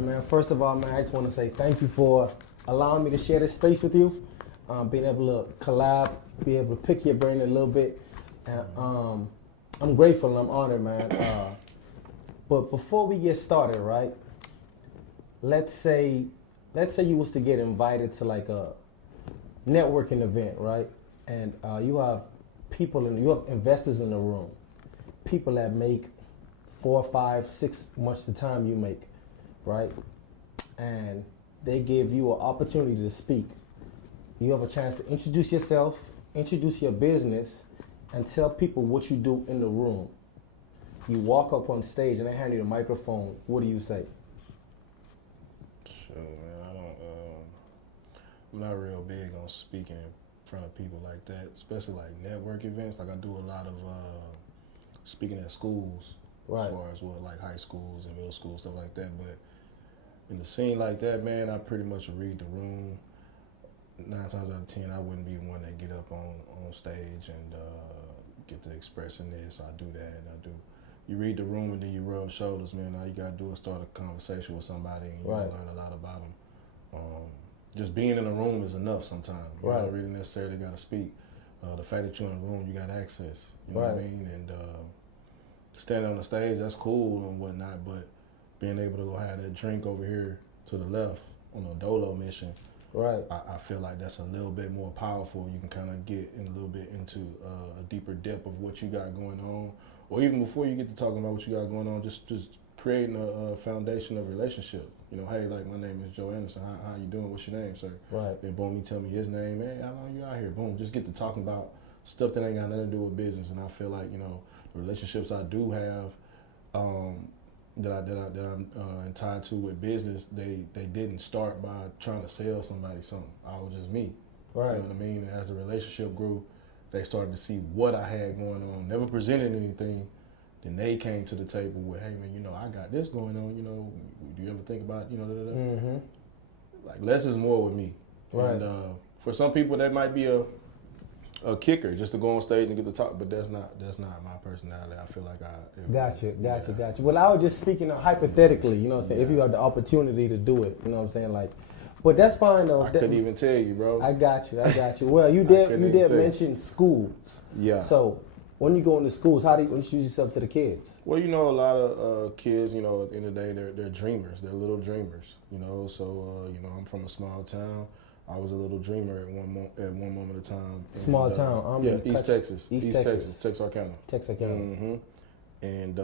man, first of all, man, I just want to say thank you for allowing me to share this space with you. Being able to collab, be able to pick your brain a little bit. And, I'm grateful and I'm honored, man. But before we get started, right? Let's say you was to get invited to like a networking event, right? And you have you have investors in the room, people that make 4, 5, 6 much the time you make, right? And they give you an opportunity to speak. You have a chance to introduce yourself, introduce your business, and tell people what you do in the room. You walk up on stage and they hand you the microphone. What do you say? Sure, man. I'm not real big on speaking in front of people like that, especially like network events. Like I do a lot of speaking at schools, right, as far as like high schools and middle schools, stuff like that. But in a scene like that, man, I pretty much read the room. 9 times out of 10, I wouldn't be one that get up on stage and get to expressing this. I do that, and I do. You read the room and then you rub shoulders, man. All you gotta do is start a conversation with somebody, and you learn a lot about them. Just being in the room is enough sometimes. You don't really necessarily gotta speak. The fact that you're in the room, you got access. You know what I mean? And standing on the stage, that's cool and whatnot, but being able to go have that drink over here to the left on a dolo mission, right? I feel like that's a little bit more powerful. You can kind of get in a little bit into a deeper depth of what you got going on, or even before you get to talking about what you got going on, just creating a foundation of relationship. You know, hey, like, my name is Joe Anderson. How you doing? What's your name, sir? Right. Then boom, he tell me his name. Hey, how long you out here? Boom, just get to talking about stuff that ain't got nothing to do with business. And I feel like, you know, the relationships I do have, that I'm tied to with business, they didn't start by trying to sell somebody something. I was just me. Right. You know what I mean? And as the relationship grew, they started to see what I had going on. Never presented anything. Then they came to the table with, hey man, you know, I got this going on. You know, do you ever think about, you know, Mm-hmm. like less is more with me. Right. And for some people, that might be a kicker just to go on stage and get to talk, but that's not my personality. I feel like Got you. Well, I was just speaking hypothetically, you know what I'm saying, if you have the opportunity to do it, you know what I'm saying, like, but that's fine though. I couldn't even tell you, bro. I got you. Well, you did mention schools. Yeah. So when you go into schools, how do you introduce yourself to the kids? Well, you know, a lot of kids, you know, at the end of the day, they're dreamers. They're little dreamers, you know. So, you know, I'm from a small town. I was a little dreamer at one moment of time. Small town. Yeah, East Texas, Texarkana. Texarkana. Mm-hmm. And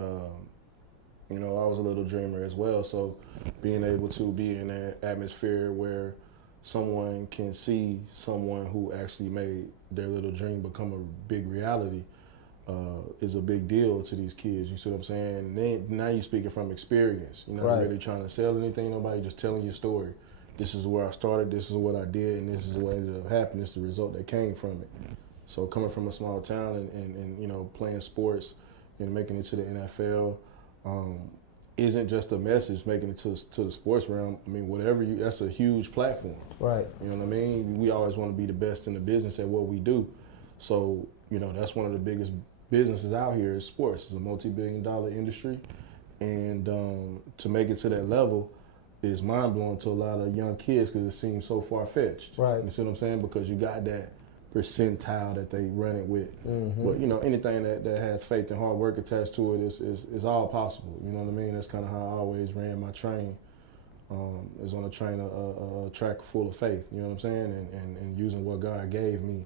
you know, I was a little dreamer as well. So, being able to be in an atmosphere where someone can see someone who actually made their little dream become a big reality is a big deal to these kids. You see what I'm saying? And then now you're speaking from experience. You're not really trying to sell anything. Nobody, just telling your story. This is where I started, this is what I did, and this is what ended up happening. This is the result that came from it. So coming from a small town and you know, playing sports and making it to the NFL isn't just a message, making it to the sports realm. I mean, that's a huge platform. Right. You know what I mean? We always want to be the best in the business at what we do. So, you know, that's one of the biggest businesses out here is sports. It's a multi-billion-dollar industry. And to make it to that level, is mind-blowing to a lot of young kids because it seems so far-fetched. Right. You see what I'm saying? Because you got that percentile that they run it with. Mm-hmm. But, you know, anything that has faith and hard work attached to it is all possible. You know what I mean? That's kind of how I always ran my train. Is on a train, a track full of faith. You know what I'm saying? And using what God gave me.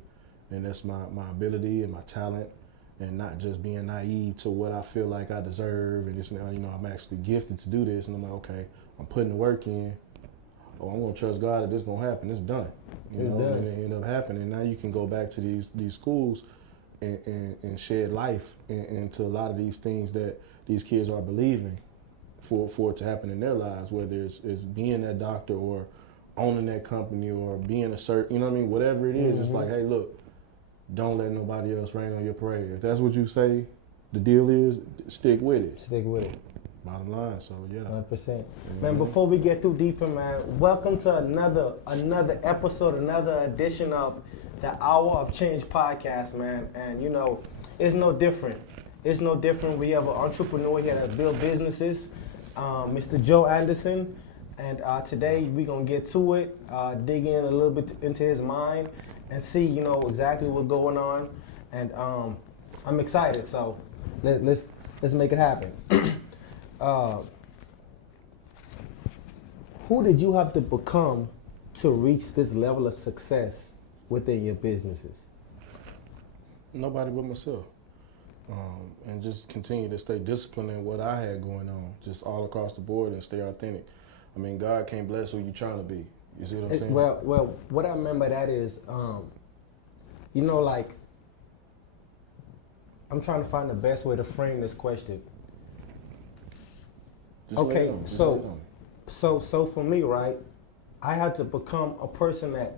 And that's my ability and my talent, and not just being naive to what I feel like I deserve. And it's, you know, I'm actually gifted to do this. And I'm like, okay, I'm putting the work in. Oh, I'm gonna trust God that this gonna happen. It's done. It's done. And it ended up happening. Now you can go back to these schools and shed life into a lot of these things that these kids are believing for it to happen in their lives, whether it's being that doctor or owning that company or being a certain, you know what I mean? Whatever it is, it's like, hey, look, don't let nobody else rain on your parade. If that's what you say the deal is, stick with it. Stick with it. Bottom line, so yeah. 100%. Man, before we get too deeper, man, welcome to another episode, another edition of the Hour of Change podcast, man. And you know, it's no different. It's no different. We have an entrepreneur here that build businesses, Mr. Joe Anderson. And today we're gonna get to it, dig in a little bit into his mind, and see, exactly what's going on. And I'm excited. So let's make it happen. Who did you have to become to reach this level of success within your businesses? Nobody but myself. And just continue to stay disciplined in what I had going on, just all across the board, and stay authentic. I mean, God can't bless who you're trying to be. You see what I'm saying? Well, what I remember that is, like, I'm trying to find the best way to frame this question. Just Okay, so for me, right, I had to become a person that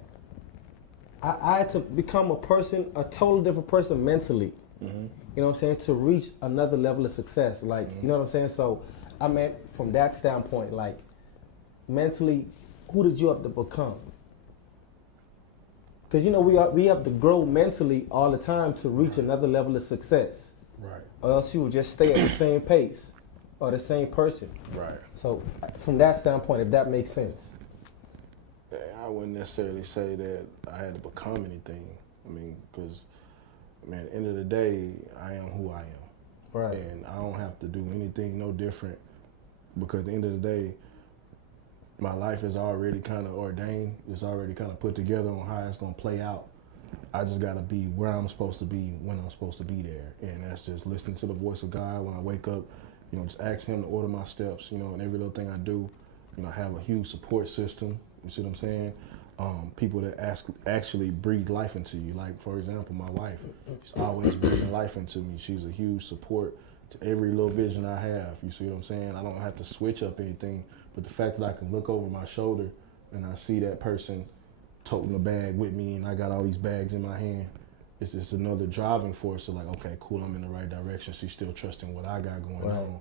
I had to become a totally different person mentally. Mm-hmm. You know what I'm saying? To reach another level of success. Like, you know what I'm saying? So I meant from that standpoint, like, mentally, who did you have to become? Because, we have to grow mentally all the time to reach another level of success. Right. Or else you will just stay at the same pace or the same person. Right. So from that standpoint, if that makes sense. I wouldn't necessarily say that I had to become anything. I mean, because, at the end of the day, I am who I am. Right. And I don't have to do anything no different, because at the end of the day, my life is already kind of ordained. It's already kind of put together on how it's going to play out. I just got to be where I'm supposed to be when I'm supposed to be there. And that's just listening to the voice of God when I wake up, just ask him to order my steps, and every little thing I do. I have a huge support system. You see what I'm saying? People that actually breathe life into you. Like, for example, my wife. She's always breathing life into me. She's a huge support to every little vision I have. You see what I'm saying? I don't have to switch up anything. But the fact that I can look over my shoulder and I see that person toting a bag with me, and I got all these bags in my hand, it's just another driving force of like, okay, cool, I'm in the right direction. She's still trusting what I got going on.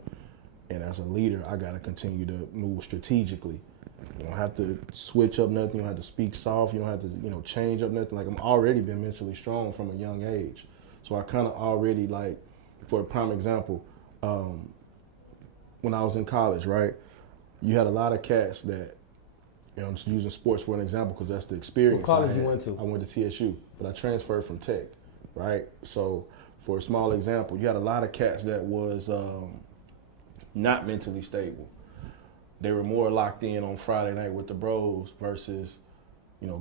And as a leader, I got to continue to move strategically. You don't have to switch up nothing. You don't have to speak soft. You don't have to, change up nothing. Like, I'm already been mentally strong from a young age. So I kind of already, like, for a prime example, when I was in college, right, you had a lot of cats that, I'm just using sports for an example because that's the experience. What college you went to? I went to TSU, but I transferred from Tech, right? So for a small example, you had a lot of cats that was not mentally stable. They were more locked in on Friday night with the bros versus,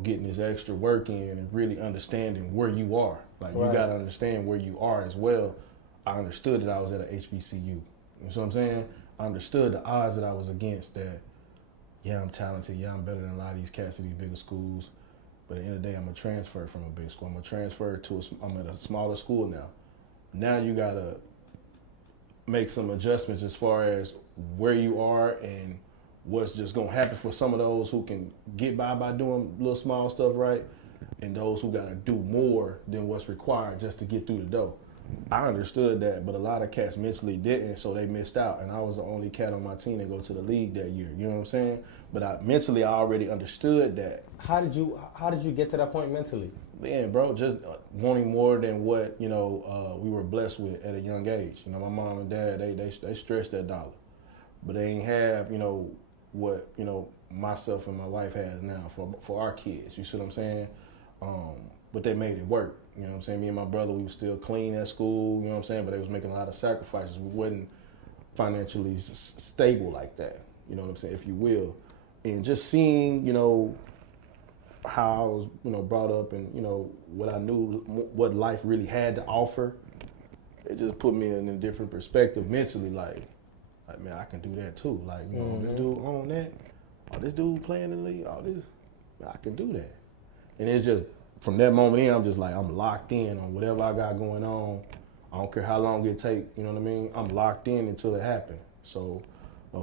getting this extra work in and really understanding where you are. Like, you got to understand where you are as well. I understood that I was at a HBCU. You know what I'm saying? I understood the odds that I was against, that, yeah, I'm talented, yeah, I'm better than a lot of these cats at these bigger schools, but at the end of the day, I'm going to transfer from a big school. I'm going to transfer I'm at a smaller school now. Now you got to make some adjustments as far as where you are and what's just going to happen for some of those who can get by doing little small stuff right, and those who got to do more than what's required just to get through the door. I understood that, but a lot of cats mentally didn't, so they missed out. And I was the only cat on my team that go to the league that year. You know what I'm saying? But I already understood that. How did you get to that point mentally? Man, bro, just wanting more than what we were blessed with at a young age. My mom and dad, they stretched that dollar, but they ain't have what myself and my wife has now for our kids. You see what I'm saying? But they made it work. You know what I'm saying? Me and my brother, we were still clean at school, you know what I'm saying? But they was making a lot of sacrifices. We wasn't financially stable like that, you know what I'm saying, if you will. And just seeing, how I was, brought up and, what I knew, what life really had to offer, it just put me in a different perspective mentally, like man, I can do that too. Like, this dude on that, this dude playing in the league, this, I can do that. And it's just, from that moment in, I'm just like, I'm locked in on whatever I got going on. I don't care how long it take, you know what I mean? I'm locked in until it happens. So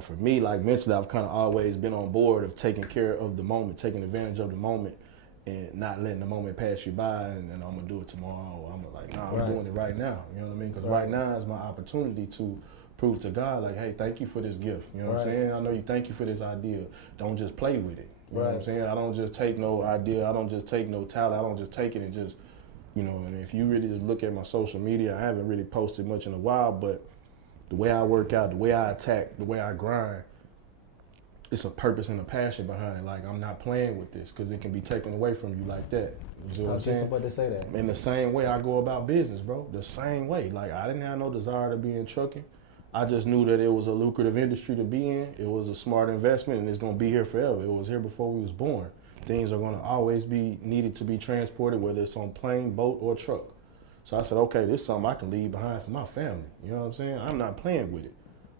for me, like, mentally, I've kind of always been on board of taking care of the moment, taking advantage of the moment, and not letting the moment pass you by, and I'm going to do it tomorrow. I'm like, nah, I'm doing it right now. You know what I mean? Because right now is my opportunity to prove to God, like, hey, thank you for this gift. You know what I'm saying? I know you, thank you for this idea. Don't just play with it. You know what I'm saying? I don't just take no idea. I don't just take no talent. I don't just take it and just, and if you really just look at my social media, I haven't really posted much in a while, but the way I work out, the way I attack, the way I grind, it's a purpose and a passion behind it. Like, I'm not playing with this because it can be taken away from you like that. You see what I'm saying? I was just about to say that. In the same way I go about business, bro. The same way. Like, I didn't have no desire to be in trucking. I just knew that it was a lucrative industry to be in. It was a smart investment, and it's going to be here forever. It was here before we was born. Things are going to always be needed to be transported, whether it's on plane, boat, or truck. So I said, okay, this is something I can leave behind for my family. You know what I'm saying? I'm not playing with it.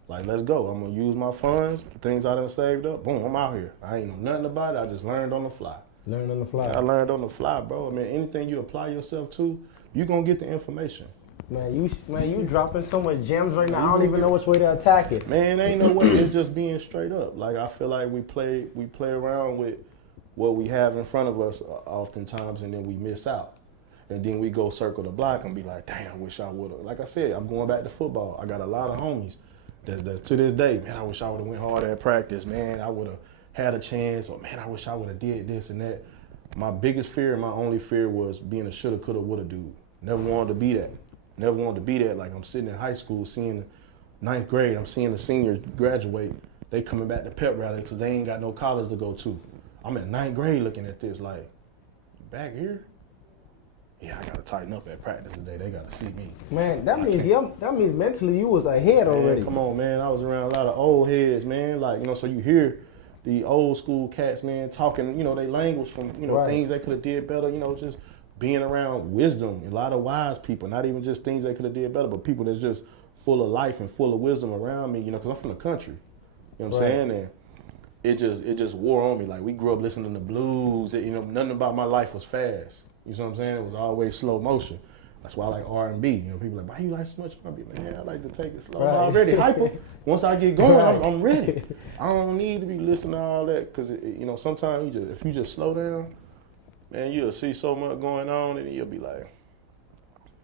Like, let's go. I'm going to use my funds, things I done saved up. Boom, I'm out here. I ain't know nothing about it. I just learned on the fly. Learn on the fly. I learned on the fly, bro. I mean, anything you apply yourself to, you're going to get the information. Man, you dropping so much gems right now. I don't even know which way to attack it. Man, ain't no way. It's just being straight up. Like, I feel like we play around with what we have in front of us oftentimes, and then we miss out. And then we go circle the block and be like, damn, I wish I would have. Like I said, I'm going back to football. I got a lot of homies that's to this day, man, I wish I would have went hard at practice. Man, I would have had a chance. Or, man, I wish I would have did this and that. My biggest fear and my only fear was being a shoulda, coulda, woulda dude. Never wanted to be that. Never wanted to be that. Like, I'm sitting in high school seeing ninth grade, I'm seeing the seniors graduate. They coming back to pep rally because they ain't got no college to go to. I'm in ninth grade looking at this like, back here? Yeah, I gotta tighten up at practice today. They gotta see me. Man, that means mentally you was ahead already. Come on, man. I was around a lot of old heads, man. Like, so you hear the old school cats, man, talking, they language from, Right. things they could have did better, just being around wisdom, a lot of wise people, not even just things they could have did better, but people that's just full of life and full of wisdom around me, because I'm from the country. You know what I'm saying? And it just wore on me. Like, we grew up listening to blues. Nothing about my life was fast. You know what I'm saying? It was always slow motion. That's why I like R&B. People like, why you like so much R&B? Man, I like to take it slow. Right. I'm already hyper. Once I get going, Right. I'm ready. I don't need to be listening to all that because, sometimes if you just slow down, man, you'll see so much going on and you'll be like,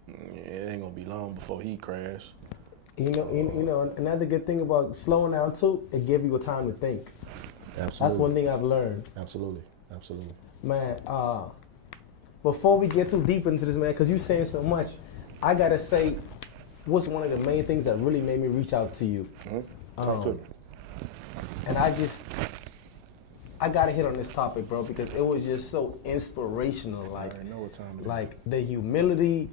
yeah, it ain't going to be long before he crash. Another good thing about slowing down too, it gives you a time to think. Absolutely. That's one thing I've learned. Absolutely. Man, before we get too deep into this, man, because you're saying so much, I gotta say, what's one of the main things that really made me reach out to you? Talk to me. And I gotta hit on this topic, bro, because it was just so inspirational. Like, I know what time it is. like the humility,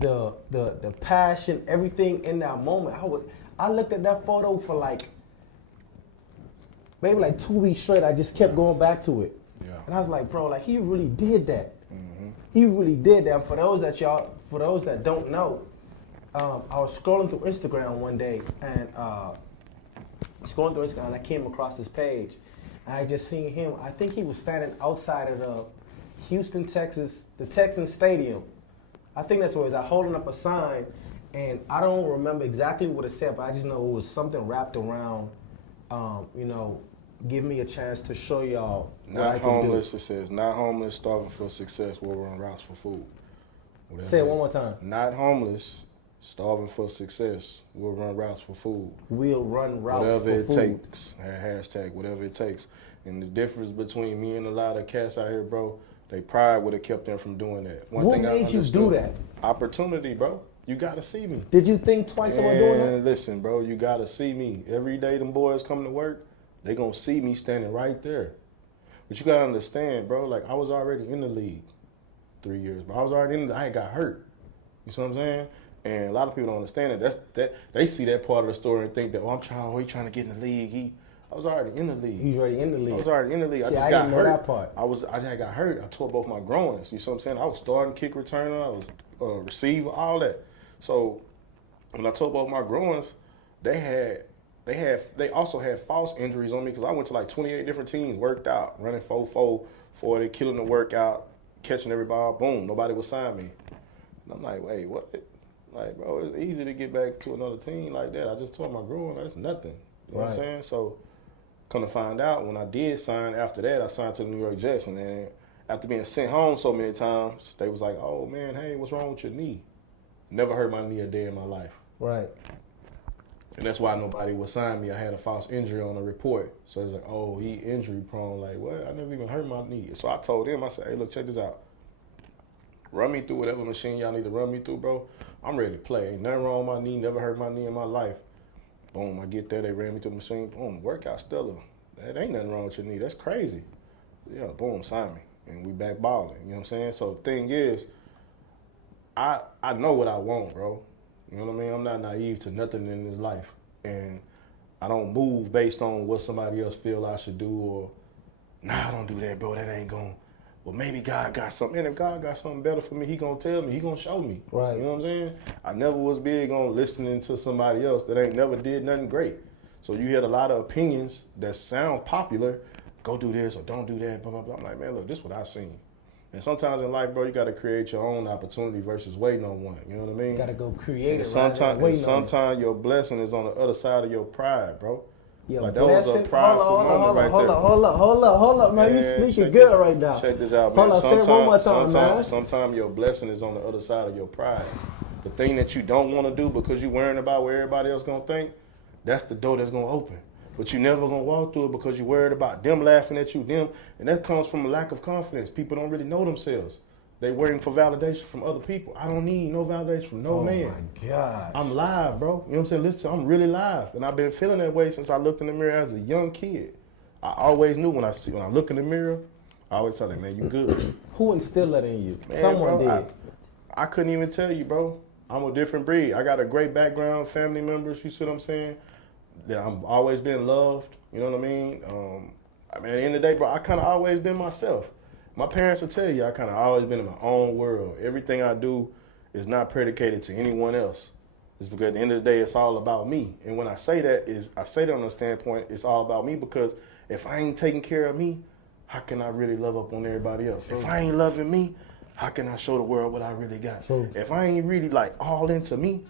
the passion, everything in that moment. I looked at that photo for maybe 2 weeks straight. I just kept going back to it. Yeah. And I was like, bro, he really did that. Mm-hmm. He really did that. For those that don't know, I was scrolling through Instagram one day and I came across his page. And I just seen him. I think he was standing outside of the Houston, Texas, the Texans Stadium. I think that's where he was at, holding up a sign. And I don't remember exactly what it said, but I just know it was something wrapped around, give me a chance to show y'all what I Not can homeless, do. it says, not homeless, starving for success, we'll run routes for food. Whatever Say it one more time. Not homeless, starving for success, we'll run routes for food. We'll run routes Whatever for it food. takes. Hashtag whatever it takes. And the difference between me and a lot of cats out here, bro, they pride would have kept them from doing that. What made you do that? Opportunity, bro. You gotta see me. Did you think twice about doing that? And listen, bro, you gotta see me. Every day them boys come to work, they gonna see me standing right there. But you gotta understand, bro, like I was already in the league 3 years, bro. I ain't got hurt. You see what I'm saying? And a lot of people don't understand that. They see that part of the story and think that, he trying to get in the league. I was already in the league. He's already in the league. I was already in the league. See, I just I got didn't know hurt. that part. I just got hurt. I tore both my groins. You see what I'm saying? I was starting kick returner. I was receiver, all that. So when I tore both my groins, they also had false injuries on me because I went to 28 different teams, worked out, running 4.4, 40, killing the workout, catching every ball. Boom, nobody would sign me. And I'm like, wait, what? Like, bro, it's easy to get back to another team like that. I just tore my groin. That's nothing. You know what I'm saying? So come to find out, when I did sign after that, I signed to the New York Jets. And then after being sent home so many times, they was like, oh, man, hey, what's wrong with your knee? Never hurt my knee a day in my life. Right. And that's why nobody would sign me. I had a false injury on the report. So it's like, oh, he injury prone. Like, what? I never even hurt my knee. So I told him, I said, hey, look, check this out. Run me through whatever machine y'all need to run me through, bro. I'm ready to play. Ain't nothing wrong with my knee. Never hurt my knee in my life. Boom, I get there. They ran me through the machine. Boom, workout stellar. That ain't nothing wrong with your knee. That's crazy. Yeah, boom, sign me. And we back balling. You know what I'm saying? So the thing is, I know what I want, bro. You know what I mean? I'm not naive to nothing in this life. And I don't move based on what somebody else feel I should do or, nah, don't do that, bro. That ain't going. Well, maybe God got something. And if God got something better for me, he gonna tell me. He gonna show me. Right. You know what I'm saying? I never was big on listening to somebody else that ain't never did nothing great. So you hear a lot of opinions that sound popular. Go do this or don't do that, blah, blah, blah. I'm like, man, look, this is what I seen. And sometimes in life, bro, you got to create your own opportunity versus waiting on one. You know what I mean? You got to go create it. Sometimes your blessing is on the other side of your pride, bro. Your like that was a blessing. prideful moment right there. Hold up, man. You speaking good right now. Check this out, man. Hold on, say it one more time, man. Sometimes your blessing is on the other side of your pride. The thing that you don't want to do because you're worrying about what everybody else going to think, that's the door that's going to open. But you never gonna walk through it because you're worried about them laughing at you, and that comes from a lack of confidence. People don't really know themselves. They waiting for validation from other people. I don't need no validation from no man. Oh my gosh. I'm live, bro. You know what I'm saying? Listen, I'm really live, and I've been feeling that way since I looked in the mirror as a young kid. I always knew when I look in the mirror, I always tell them, man, you good. Who instilled that in you? Man, Someone bro, did. I couldn't even tell you, bro. I'm a different breed. I got a great background, family members. You see what I'm saying? That I'm always been loved. You know what I mean? At the end of the day, bro, I kind of always been myself. My parents will tell you I kind of always been in my own world. Everything I do is not predicated to anyone else. It's because at the end of the day, it's all about me. And when I say that, I say that on the standpoint, it's all about me because if I ain't taking care of me, how can I really love up on everybody else? If I ain't loving me, how can I show the world what I really got? If I ain't really like all into me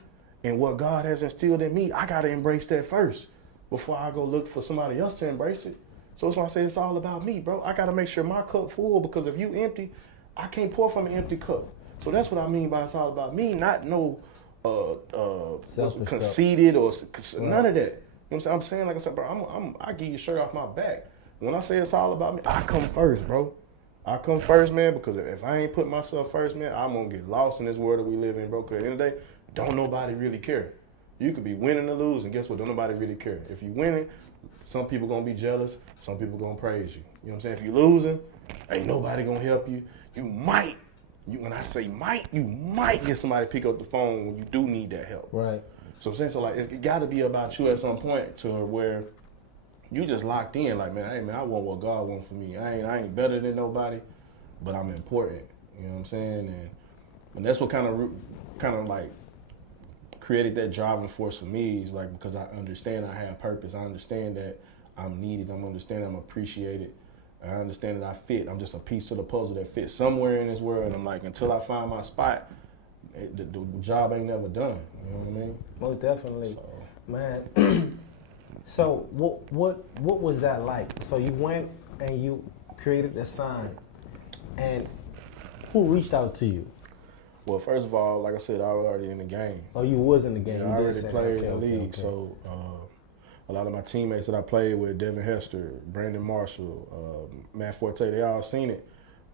and what God has instilled in me, I got to embrace that first before I go look for somebody else to embrace it. So that's why I say it's all about me, bro. I got to make sure my cup full because if you empty, I can't pour from an empty cup. So that's what I mean by it's all about me, not no conceited or none of that. You know what I'm saying? I'm saying, like I said, bro, I give you a shirt off my back. When I say it's all about me, I come first, bro. I come first, man, because if I ain't put myself first, man, I'm going to get lost in this world that we live in, bro. Because at the end of the day, don't nobody really care. You could be winning or losing. Guess what? Don't nobody really care. If you winning, some people going to be jealous. Some people going to praise you. You know what I'm saying? If you losing, ain't nobody going to help you. When I say might, you might get somebody to pick up the phone when you do need that help. Right. So I'm saying, so like, it got to be about you at some point to where you just locked in. Like, man, hey, man, I want what God wants for me. I ain't better than nobody, but I'm important. You know what I'm saying? And that's what kind of like created that driving force for me is like because I understand I have purpose. I understand that I'm needed. I understand I'm appreciated. I understand that I fit. I'm just a piece of the puzzle that fits somewhere in this world. And I'm like, until I find my spot, the job ain't never done. You know what I mean? Most definitely, man. So what was that like? So you went and you created the sign, and who reached out to you? Well, first of all, like I said, I was already in the game. Oh, you was in the game. Yeah, I already played in the league. Okay. So a lot of my teammates that I played with, Devin Hester, Brandon Marshall, Matt Forte, they all seen it.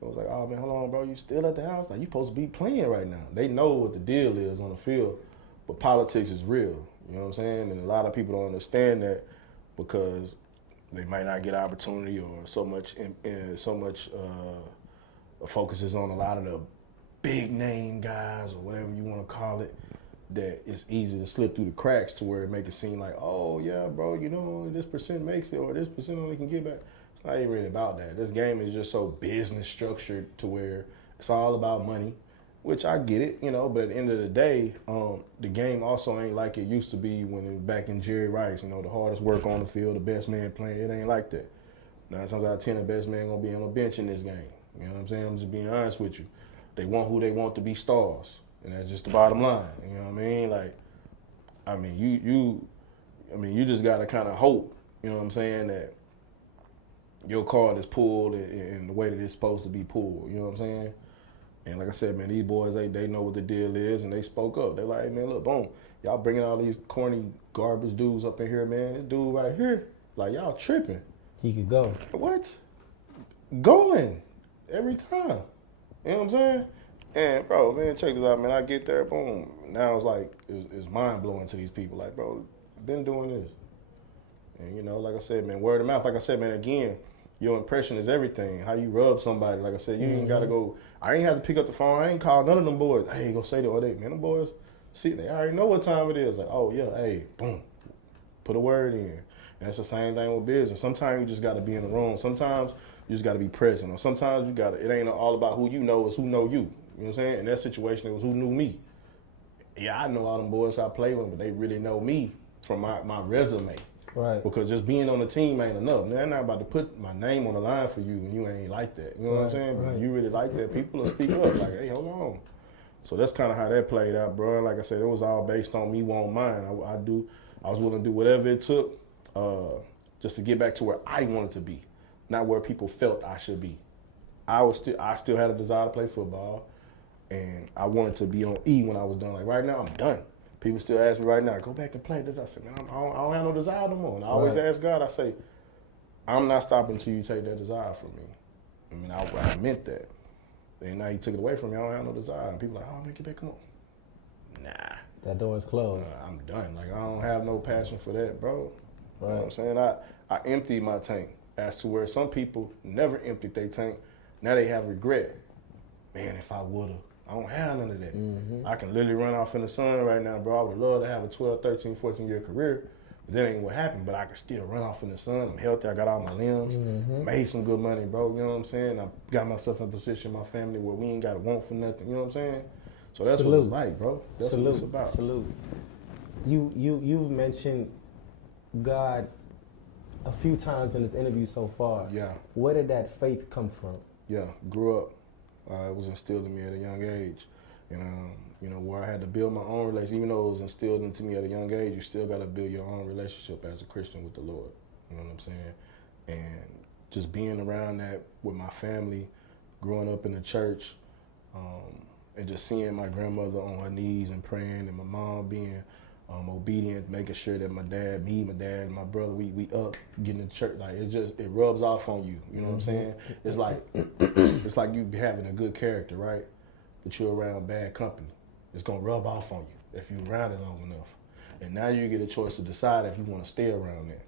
I was like, oh, man, hold on, bro. You still at the house? Like, you supposed to be playing right now. They know what the deal is on the field, but politics is real. You know what I'm saying? And a lot of people don't understand that because they might not get opportunity or so much focus is on a lot of the big name guys or whatever you want to call it, that it's easy to slip through the cracks to where it make it seem like, oh yeah, bro, you know, only this percent makes it or this percent only can get back. It's not even really about that. This game is just so business structured to where it's all about money, which I get it, you know, but at the end of the day, the game also ain't like it used to be back in Jerry Rice, you know, the hardest work on the field, the best man playing. It ain't like that. 9 times out of 10, the best man gonna be on the bench in this game. You know what I'm saying? I'm just being honest with you. They want who they want to be stars, and that's just the bottom line. You know what I mean? Like, I mean, you just gotta kind of hope. You know what I'm saying? That your card is pulled in the way that it's supposed to be pulled. You know what I'm saying? And like I said, man, these boys, they know what the deal is, and they spoke up. They're like, hey, man, look, boom, y'all bringing all these corny garbage dudes up in here, man. This dude right here, like, y'all tripping. He could go. What? Going every time. You know what I'm saying? And, bro, man, check this out, man. I get there, boom. Now it's like, it's mind-blowing to these people. Like, bro, been doing this. And, you know, like I said, man, word of mouth. Like I said, man, again, your impression is everything. How you rub somebody. Like I said, you ain't got to go. I ain't have to pick up the phone. I ain't call none of them boys. Hey, go say to all they, man, them boys, see, they already know what time it is. Like, oh, yeah, hey, boom, put a word in. And it's the same thing with business. Sometimes you just got to be in the room. Sometimes you just got to be present. Or sometimes you got to, it ain't all about who you know, it's who know you. You know what I'm saying? In that situation, it was who knew me. Yeah, I know all them boys I play with, but they really know me from my resume. Right. Because just being on the team ain't enough. Now, I'm not about to put my name on the line for you and you ain't like that. You know what I'm saying? But if you really like that, people will speak up like, hey, hold on. So that's kind of how that played out, bro. Like I said, it was all based on me wanting mine. I was willing to do whatever it took just to get back to where I wanted to be, not where people felt I should be. I still had a desire to play football, and I wanted to be on E when I was done. Like right now, I'm done. People still ask me right now, go back and play. I said, man, I don't have no desire no more. And I always ask God, I say, I'm not stopping until you take that desire from me. I mean, I meant that. And now you took it away from me, I don't have no desire. And people are like, oh, man, get back, come on. Nah. That door is closed. I'm done. Like, I don't have no passion for that, bro. Right. You know what I'm saying? I emptied my tank as to where some people never emptied their tank. Now they have regret. Man, if I would've. I don't have none of that. Mm-hmm. I can literally run off in the sun right now, bro. I would love to have a 12, 13, 14-year career, but that ain't what happened. But I can still run off in the sun. I'm healthy. I got all my limbs. Mm-hmm. Made some good money, bro. You know what I'm saying? I got myself in a position, my family, where we ain't got to want for nothing. You know what I'm saying? So that's what it's like, bro. That's what it's about. Salute. You've mentioned God a few times in this interview so far. Yeah. Where did that faith come from? Yeah, grew up. It was instilled in me at a young age. And, you know, where I had to build my own relationship, even though it was instilled into me at a young age, you still got to build your own relationship as a Christian with the Lord. You know what I'm saying? And just being around that with my family, growing up in the church, and just seeing my grandmother on her knees and praying, and my mom being obedient, making sure that my dad, and my brother, we up getting to church. Like it rubs off on you. You know what I'm saying? It's like you having a good character, right? But you're around bad company. It's gonna rub off on you if you're around it long enough. And now you get a choice to decide if you want to stay around there.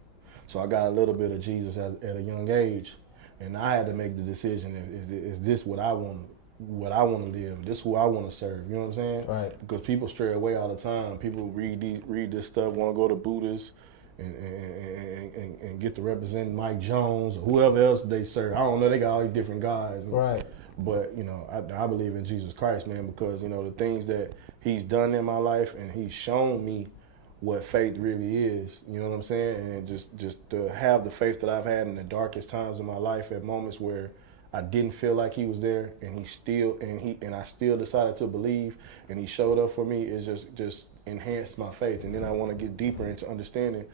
So I got a little bit of Jesus at a young age, and I had to make the decision: is this what I want? What I want to live, this is who I want to serve. You know what I'm saying? Right. Because people stray away all the time. People read this stuff, want to go to Buddhists and get to represent Mike Jones or whoever else they serve. I don't know. They got all these different guys. Right. But you know, I believe in Jesus Christ, man, because you know the things that He's done in my life, and He's shown me what faith really is. You know what I'm saying? And just to have the faith that I've had in the darkest times of my life, at moments where I didn't feel like He was there, and I still decided to believe, and He showed up for me. Is just enhanced my faith, and then I want to get deeper into understanding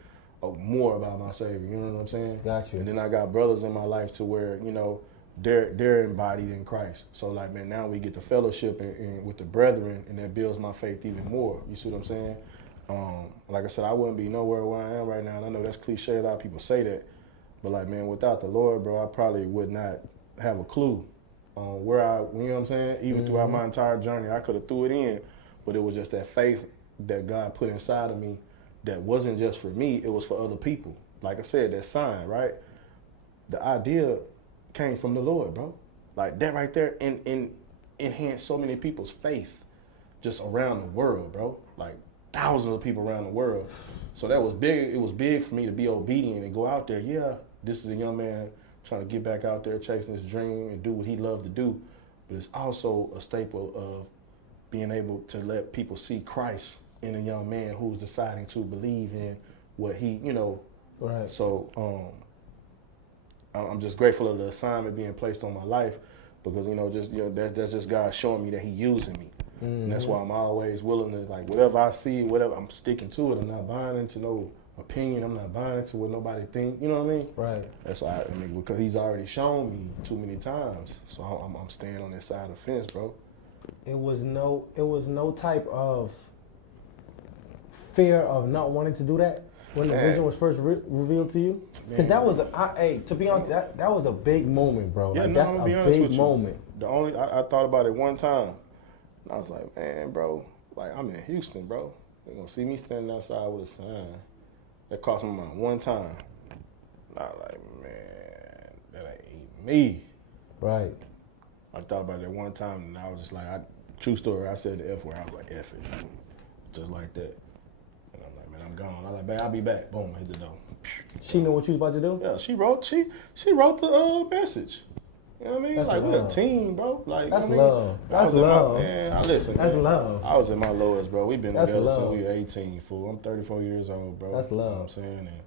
more about my Savior. You know what I'm saying? Got you. And then I got brothers in my life to where you know they're embodied in Christ. So like, man, now we get the fellowship and with the brethren, and that builds my faith even more. You see what I'm saying? Like I said, I wouldn't be nowhere where I am right now, and I know that's cliche. A lot of people say that, but like, man, without the Lord, bro, I probably would not have a clue on where you know what I'm saying? Even throughout my entire journey, I could have threw it in, but it was just that faith that God put inside of me that wasn't just for me, it was for other people. Like I said, that sign, right? The idea came from the Lord, bro. Like that right there enhanced so many people's faith just around the world, bro. Like thousands of people around the world. So that was big. It was big for me to be obedient and go out there. Yeah, this is a young man trying to get back out there, chasing his dream and do what he loved to do. But it's also a staple of being able to let people see Christ in a young man who's deciding to believe in what he, you know. Right. So I'm just grateful of the assignment being placed on my life, because you know, that's just God showing me that He using me. And that's why I'm always willing to, like, whatever I see, whatever, I'm sticking to it. I'm not buying into no opinion. I'm not buying into what nobody think. You know what I mean? Right. That's why I mean, because He's already shown me too many times. So I'm staying on that side of the fence, bro. It was no type of fear of not wanting to do that when the vision was first revealed to you. Because that was to be honest, that was a big moment, bro. Yeah, like, no, that's I'm a gonna be honest big with moment. You. I thought about it one time. And I was like, man, bro, like I'm in Houston, bro. They're gonna see me standing outside with a sign. That crossed my mind one time. And I was like, man, that ain't me. Right. I thought about that one time, and I was just like, true story, I said the F word. I was like, F it. Just like that. And I'm like, man, I'm gone. I was like, babe, I'll be back. Boom, hit the door. She knew what you was about to do? Yeah, she wrote the message. You know what I mean? That's like, we're a love. team, bro. Like, That's you know what I mean? love. I That's was in love. listen, That's man. love. I was in my lowest, bro. We've been That's together since love. we were 18, fool. I'm 34 years old, bro. That's love. You know what I'm saying? And,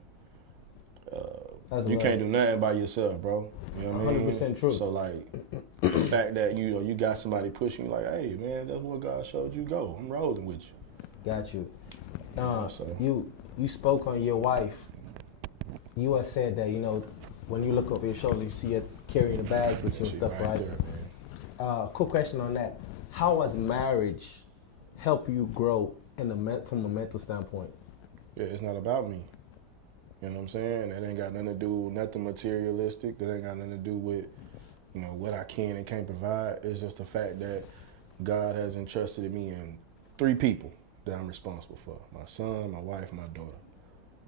That's you love. can't do nothing by yourself, bro. You know what I mean? 100% true. So, like, the fact that, you got somebody pushing you, like, hey, man, that's what God showed you. Go. I'm rolling with you. Got you. So. You spoke on your wife. You had said that, when you look over your shoulder, you see her carrying the bags with you and She stuff, right? there, man. Quick question on that. How has marriage helped you grow from a mental standpoint? Yeah, it's not about me. You know what I'm saying? That ain't got nothing to do, nothing materialistic. That ain't got nothing to do with, what I can and can't provide. It's just the fact that God has entrusted me in 3 people that I'm responsible for. My son, my wife, my daughter.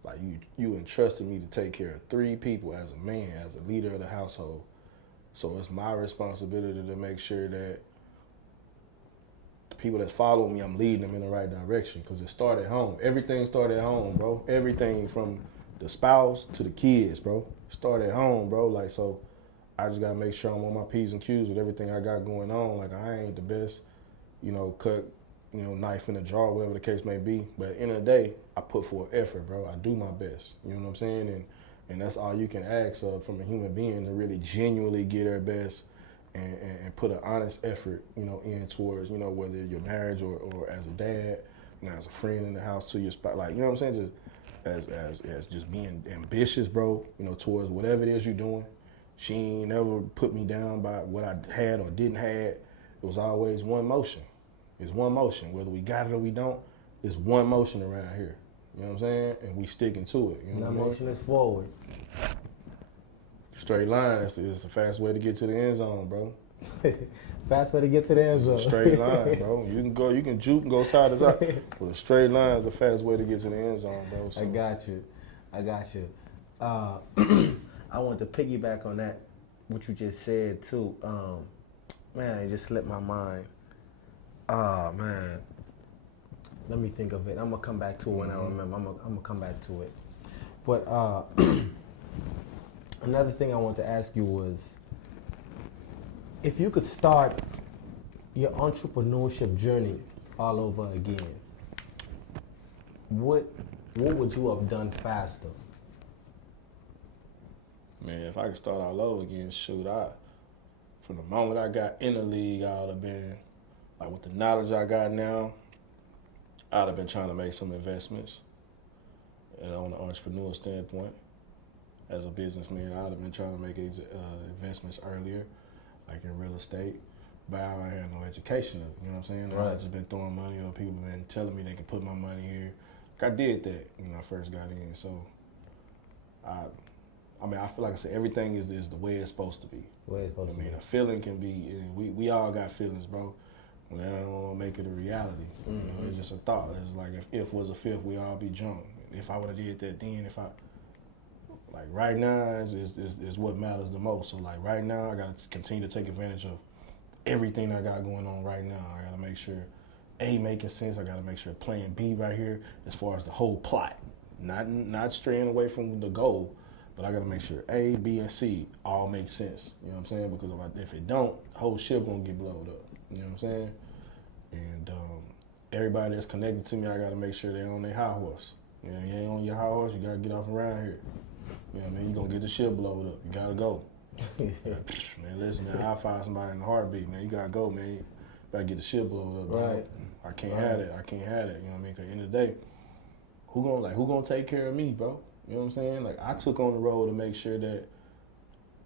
Like, you entrusted me to take care of 3 people as a man, as a leader of the household. So it's my responsibility to make sure that the people that follow me, I'm leading them in the right direction, because it started at home. Everything started at home, bro. Everything from the spouse to the kids, bro. Started at home, bro. Like, so I just got to make sure I'm on my P's and Q's with everything I got going on. Like, I ain't the best, cut, knife in the jar, whatever the case may be. But at the end of the day, I put forth effort, bro. I do my best. You know what I'm saying? And that's all you can ask of from a human being, to really genuinely get their best and put an honest effort, in towards, whether your marriage or as a dad, as a friend in the house to your spouse. Like, you know what I'm saying? Just as just being ambitious, bro, towards whatever it is you're doing. She ain't never put me down by what I had or didn't have. It was always one motion. It's one motion. Whether we got it or we don't, it's one motion around here. You know what I'm saying? And we sticking to it. You know That what I mean? motion is forward. Straight line is the fast way to get to the end zone, bro. Fast way to get to the end zone. Straight line, bro. You can juke and go side to side. But a straight line is the fast way to get to the end zone, bro. So. I got you. I want to piggyback on that, what you just said too. Man, it just slipped my mind. Oh man. Let me think of it. I'm gonna come back to it when I remember. I'm gonna come back to it. But another thing I want to ask you was, if you could start your entrepreneurship journey all over again, what would you have done faster? Man, if I could start all over again, shoot, from the moment I got in the league, I would have been, like, with the knowledge I got now, I'd have been trying to make some investments. And on an entrepreneur standpoint, as a businessman, I'd have been trying to make investments earlier, like in real estate. But I had no education of it, you know what I'm saying? Right. I've just been throwing money, or people been telling me they could put my money here. Like, I did that when I first got in. So, I feel like I said, everything is the way it's supposed to be. The way it's supposed to be. A feeling can be, we all got feelings, bro. When I don't want to make it a reality. Mm-hmm. It's just a thought. It's like, if was a fifth, we all be drunk. If I would have did that then, like, right now is what matters the most. So, like, right now, I got to continue to take advantage of everything I got going on right now. I got to make sure A making sense. I got to make sure plan B right here, as far as the whole plot. Not straying away from the goal, but I got to make sure A, B, and C all make sense. You know what I'm saying? Because if it don't, the whole ship gonna get blown up. You know what I'm saying? And everybody that's connected to me, I got to make sure they're on their high horse. You know, you ain't on your high horse, you got to get off around here. You know what I mean? You're going to get the ship blown up. You got to go. Man, listen, man, I'll find somebody in a heartbeat, man. You got to go, man. You got to get the ship blown up, right? Man. I can't have it. I can't have it. You know what I mean? Because at the end of the day, who gonna take care of me, bro? You know what I'm saying? Like, I took on the role to make sure that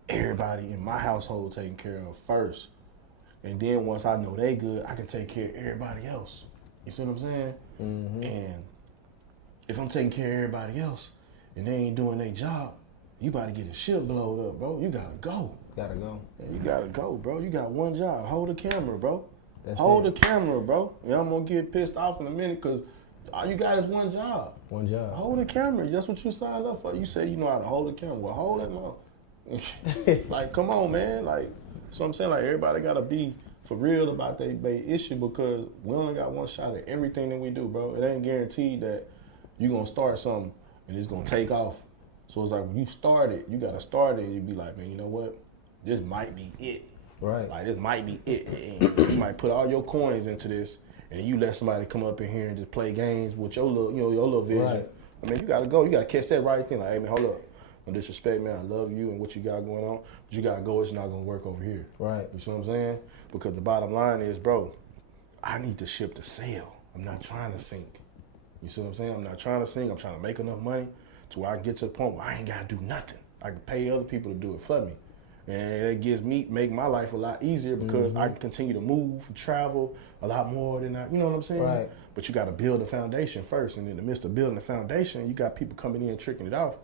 everybody in my household taken care of first. And then once I know they good, I can take care of everybody else. You see what I'm saying? Mm-hmm. And if I'm taking care of everybody else and they ain't doing their job, you about to get the shit blowed up, bro. You gotta go. Gotta go. Yeah, you gotta go, bro. You got one job. Hold the camera, bro. That's Hold it. the camera, bro. Yeah, I'm gonna get pissed off in a minute because all you got is one job. One job. Hold the camera. That's what you signed up for. You said you know how to hold the camera. Well, hold it now. Like, come on, man. Like, so I'm saying, like, everybody got to be for real about their issue because we only got one shot at everything that we do, bro. It ain't guaranteed that you're going to start something and it's going to take off. So it's like when you start it, you got to start it and you be like, man, you know what? This might be it. Right. Like, this might be it. And you might put all your coins into this and you let somebody come up in here and just play games with your little, your little vision. Right. I mean, you got to go. You got to catch that right thing. Like, hey, man, hold up. No disrespect, man. I love you and what you got going on. But you got to go. It's not going to work over here. Right. You see what I'm saying? Because the bottom line is, bro, I need to ship to sail. I'm not trying to sink. You see what I'm saying? I'm not trying to sink. I'm trying to make enough money to where I can get to the point where I ain't got to do nothing. I can pay other people to do it for me. And it gives me, make my life a lot easier because I can continue to move, travel a lot more than I, you know what I'm saying? Right. But you got to build a foundation first. And in the midst of building the foundation, you got people coming in tricking it off.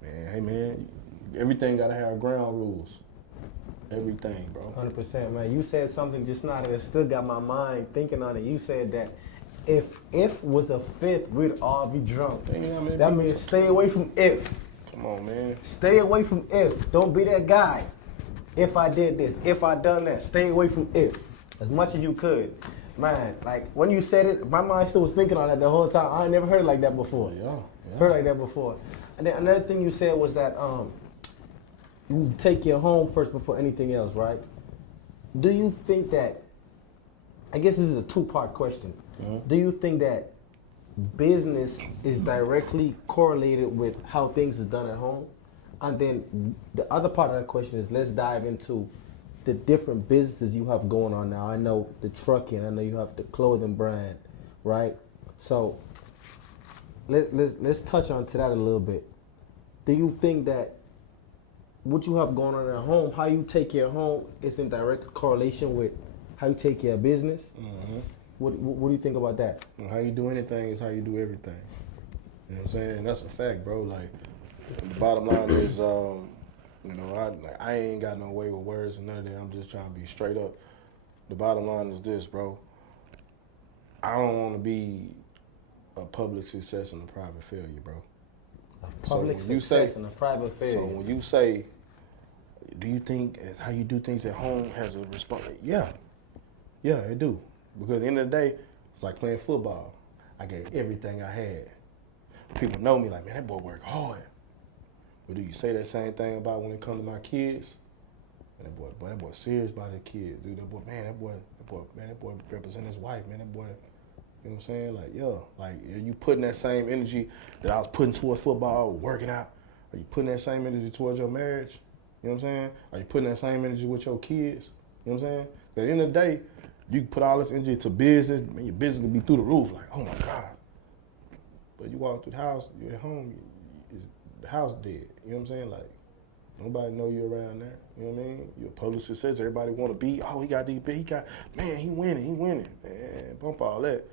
Man, hey, man, everything got to have ground rules. Everything, bro. 100%, man. You said something just now that still got my mind thinking on it. You said that if was a fifth, we'd all be drunk. Damn, that means stay away from if. Come on, man. Stay away from if. Don't be that guy. If I did this, if I done that, stay away from if. As much as you could. Man, like when you said it, my mind still was thinking on that the whole time. I ain't never heard it like that before. Yeah. Heard like that before. And then another thing you said was that you take your home first before anything else, right? Do you think that, I guess this is a two-part question. Mm-hmm. Do you think that business is directly correlated with how things is done at home? And then the other part of that question is, let's dive into the different businesses you have going on now. I know the trucking, I know you have the clothing brand, right? So let's touch on to that a little bit. Do you think that what you have going on at home, how you take care of home, is in direct correlation with how you take care of business? Mm-hmm. What do you think about that? How you do anything is how you do everything. You know what I'm saying? And that's a fact, bro. Like, the bottom line is, I ain't got no way with words or none of that. I'm just trying to be straight up. The bottom line is this, bro. I don't want to be a public success and a private failure, bro. A public success and a private failure. So when you say, do you think how you do things at home has a response? Yeah, it do. Because at the end of the day, it's like playing football. I gave everything I had. People know me like, man, that boy worked hard. But do you say that same thing about when it comes to my kids? And that boy serious about his kids, dude. That boy represent his wife, man. That boy, you know what I'm saying? Like, like you putting that same energy that I was putting towards football, working out. Are you putting that same energy towards your marriage? You know what I'm saying? Are you putting that same energy with your kids? You know what I'm saying? At the end of the day, you can put all this energy to business, man, your business will be through the roof, like, oh my God. But you walk through the house, you're at home, the house dead. You know what I'm saying? Like, nobody know you around there. You know what I mean? You're a public success, everybody want to be, he got these big, man, he winning. Man, bump all that.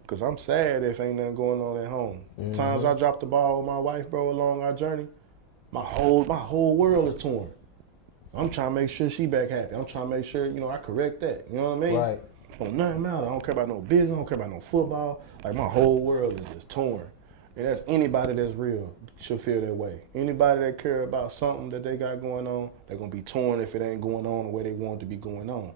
Because I'm sad if ain't nothing going on at home. Mm-hmm. Times I dropped the ball with my wife, bro, along our journey, my whole world is torn. I'm trying to make sure she back happy. I'm trying to make sure, I correct that. You know what I mean? Right. On nothing matter. I don't care about no business. I don't care about no football. Like, my whole world is just torn. And that's anybody that's real should feel that way. Anybody that care about something that they got going on, they're going to be torn if it ain't going on the way they want it to be going on.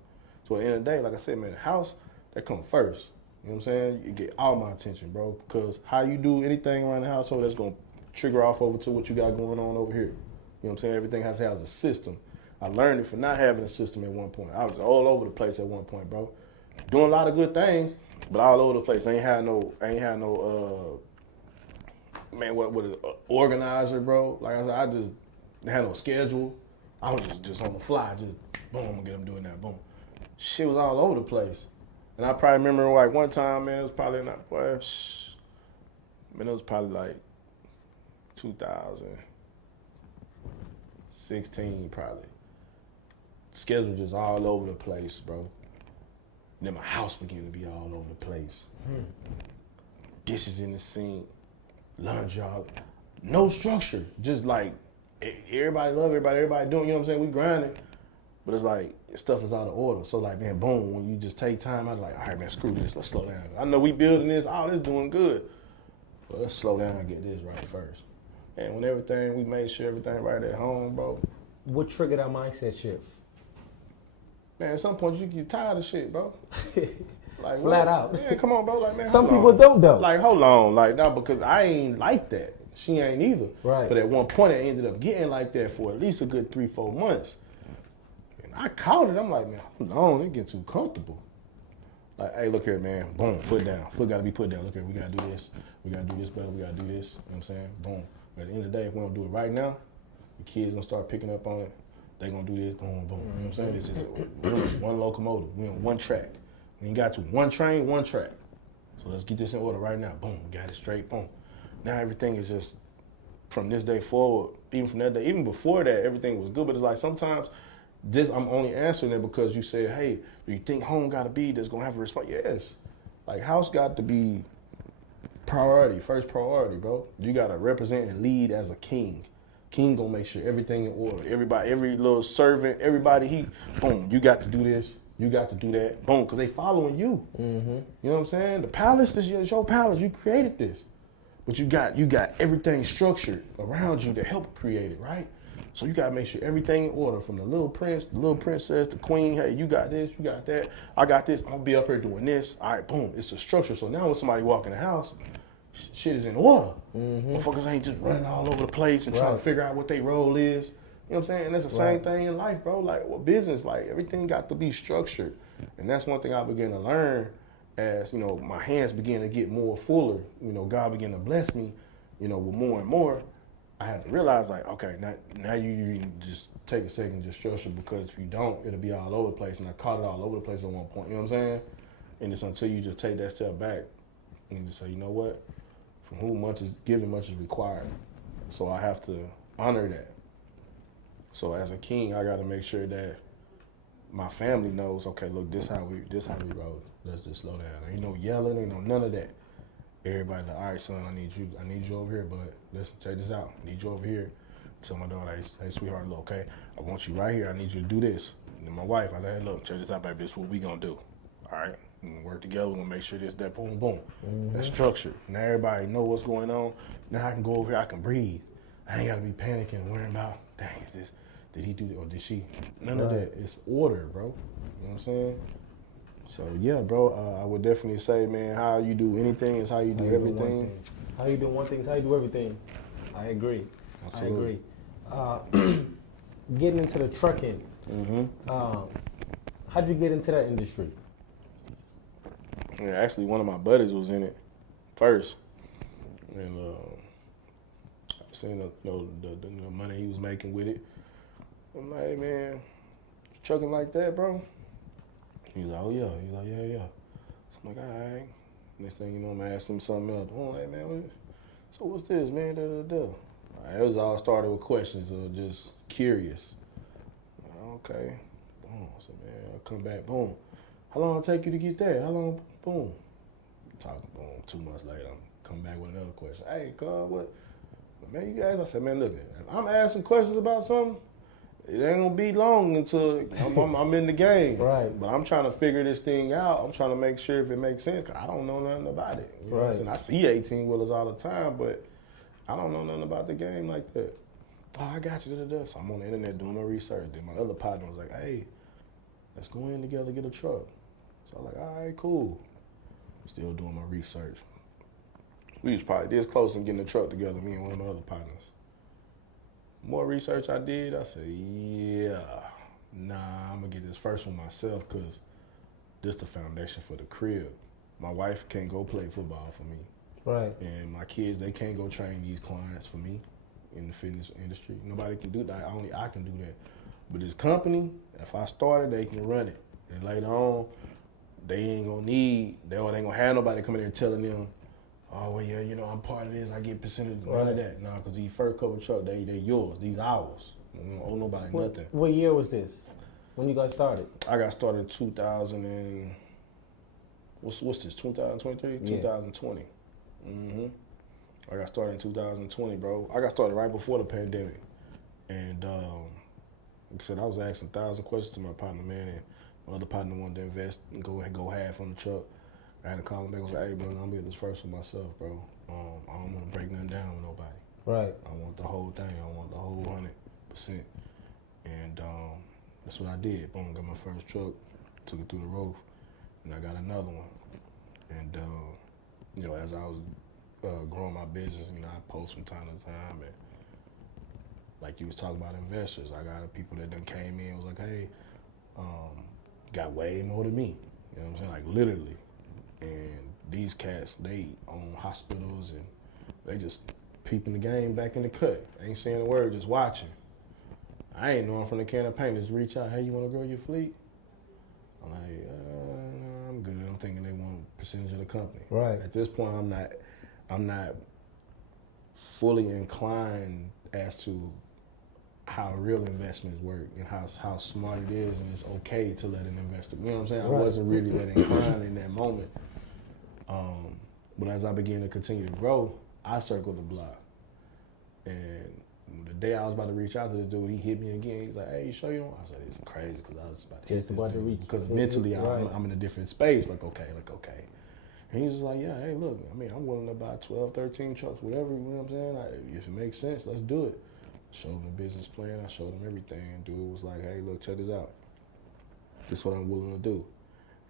So at the end of the day, like I said, man, the house, that come first. You know what I'm saying? You get all my attention, bro, because how you do anything around the household, that's going to trigger off over to what you got going on over here. You know what I'm saying? Everything has to have a system. I learned it for not having a system at one point. I was all over the place at one point, bro. Doing a lot of good things, but all over the place. I ain't had no organizer, bro. Like I said, I just had no schedule. I was just on the fly, just boom, I'm gonna get them doing that, boom. Shit was all over the place. And I probably remember like one time, man, it was probably it was probably like 2016 probably. Schedule just all over the place, bro. And then my house began to be all over the place. Dishes in the sink, laundry, no structure. Just like everybody love everybody doing, you know what I'm saying? We grinding. But it's like stuff is out of order. So like, man, boom, when you just take time, I'm like, all right, man, screw this, let's slow down. I know we building this, all this doing good, but let's slow down and get this right first. And when we made sure everything right at home, bro. What triggered our mindset shifts? Man, at some point you get tired of shit, bro. Like Flat what? out. Yeah, come on, bro. Like, man, Some people don't though. Like, hold on. Like, no, because I ain't like that. She ain't either. Right. But at one point, I ended up getting like that for at least a good 3-4 months. And I caught it. I'm like, man, hold on. It getting too comfortable. Like, hey, look here, man. Boom, foot down. Foot got to be put down. Look here, we got to do this. We got to do this better. We got to do this. You know what I'm saying? Boom. But at the end of the day, if we don't do it right now, the kids going to start picking up on it. They going to do this, boom, boom. You know what I'm saying? It's just one locomotive. We on one track. We ain't got to. One train, one track. So let's get this in order right now. Boom, we got it straight, boom. Now everything is just, from this day forward, even from that day, even before that, everything was good. But it's like sometimes I'm only answering it because you said, hey, do you think home got to be that's going to have a response? Yes. Like, house got to be priority, first priority, bro. You got to represent and lead as a king. King gonna make sure everything in order. Everybody, every little servant, everybody, boom, you got to do this, you got to do that, boom, because they following you. Mm-hmm. You know what I'm saying? The palace is your palace. You created this. But you got everything structured around you to help create it, right? So you gotta make sure everything in order, from the little prince, the little princess, the queen. Hey, you got this, you got that. I got this. I'm gonna be up here doing this. All right, boom. It's a structure. So now when somebody walk in the house, shit is in order. Mm-hmm. Motherfuckers ain't just running all over the place and trying to figure out what their role is. You know what I'm saying? And that's the same thing in life, bro. Like, with business, like, everything got to be structured. And that's one thing I began to learn as, you know, my hands began to get more fuller. You know, God began to bless me, you know, with more and more. I had to realize, like, okay, now you just take a second, just structure, because if you don't, it'll be all over the place. And I caught it all over the place at one point, you know what I'm saying? And it's until you just take that step back and just say, you know what? From whom much is given, much is required. So I have to honor that. So as a king, I got to make sure that my family knows, okay, look, this how we roll. Let's just slow down. Ain't no yelling, ain't no none of that. Everybody like, all right, son, I need you over here, but listen, check this out. I need you over here. Tell my daughter, hey, sweetheart, look, okay, I want you right here. I need you to do this. And then my wife, I let her, look, check this out, baby. This is what we gonna do. All right, we're gonna work together. We're gonna make sure this, that, boom, boom. Mm-hmm. That's structured. Now everybody know what's going on. Now I can go over here. I can breathe. I ain't gotta be panicking and worrying about, dang, is this? Did he do that or did she? None of that. It's order, bro. You know what I'm saying? So yeah, bro, I would definitely say, man, how you do anything is how you do everything. How you do one thing is how you do everything. I agree. Absolutely. I agree. Getting into the trucking, how'd you get into that industry? Yeah, actually, one of my buddies was in it first, and I seen the money he was making with it. I'm like, hey, man, trucking like that, bro? He's like, oh, yeah. He's like, yeah. So I'm like, all right. Next thing you know, I'm asking him something else. I'm like, man, so what's this, man? All right, it was all started with questions of just curious. Okay. Boom. So, man, I'll come back. Boom. How long it'll take you to get there? How long? Boom. Talking. Boom. 2 months later, I'm coming back with another question. Hey, God, what? Man, you guys, I said, man, look, if I'm asking questions about something, it ain't gonna be long until I'm in the game. Right. But I'm trying to figure this thing out. I'm trying to make sure if it makes sense, because I don't know nothing about it. You know what I'm saying? I see 18-wheelers all the time, but I don't know nothing about the game like that. Oh, I got you. So I'm on the internet doing my research. Then my other partner was like, hey, let's go in together, get a truck. So I'm like, all right, cool. Still doing my research. We was probably this close in getting a truck together, me and one of my other partners. More research I did, I said, yeah, I'm gonna get this first one myself, because this the foundation for the crib. My wife can't go play football for me. Right. And my kids, they can't go train these clients for me in the fitness industry. Nobody can do that, only I can do that. But this company, if I start it, they can run it. And later on, they ain't gonna have nobody coming there telling them, oh, well, yeah, you know, I'm part of this, I get percentage, none of that. No, because these first couple trucks, they yours, these ours. We don't owe nobody nothing. What year was this, when you got started? I got started in 2000 and, what's this, 2023? Yeah. 2020. I got started in 2020, bro. I got started right before the pandemic. And Like I said, I was asking 1,000 questions to my partner, man, and my other partner wanted to invest and go half on the truck. I had to call him back. I was like, hey, bro, I'm gonna get this first for myself, bro. I don't want to break nothing down with nobody. Right. I want the whole thing. I want the whole 100%. And that's what I did. Boom, got my first truck, took it through the roof, and I got another one. And you know, as I was growing my business, you know, I post from time to time, and like you was talking about investors, I got people that done came in and was like, hey, got way more than me. You know what I'm saying? Like literally. And these cats, they own hospitals and they just peeping the game back in the cut. Ain't saying a word, just watching. I ain't knowing from the can of paint, just reach out, hey, you want to grow your fleet? I'm like, no, I'm good. I'm thinking they want a percentage of the company. Right. At this point, I'm not fully inclined as to how real investments work and how smart it is, and it's okay to let an investor. You know what I'm saying? Right. I wasn't really that inclined in that moment. But as I began to continue to grow, I circled the block. And the day I was about to reach out to this dude, he hit me again. He's like, hey, you sure you don't? I said, it's crazy because I was about to hit this dude. Because mentally, right. I'm in a different space. Like, okay. And he was just like, yeah, hey, look, I mean, I'm willing to buy 12, 13 trucks, whatever, you know what I'm saying? If it makes sense, let's do it. Showed him the business plan. I showed him everything. And dude was like, hey, look, check this out. This is what I'm willing to do.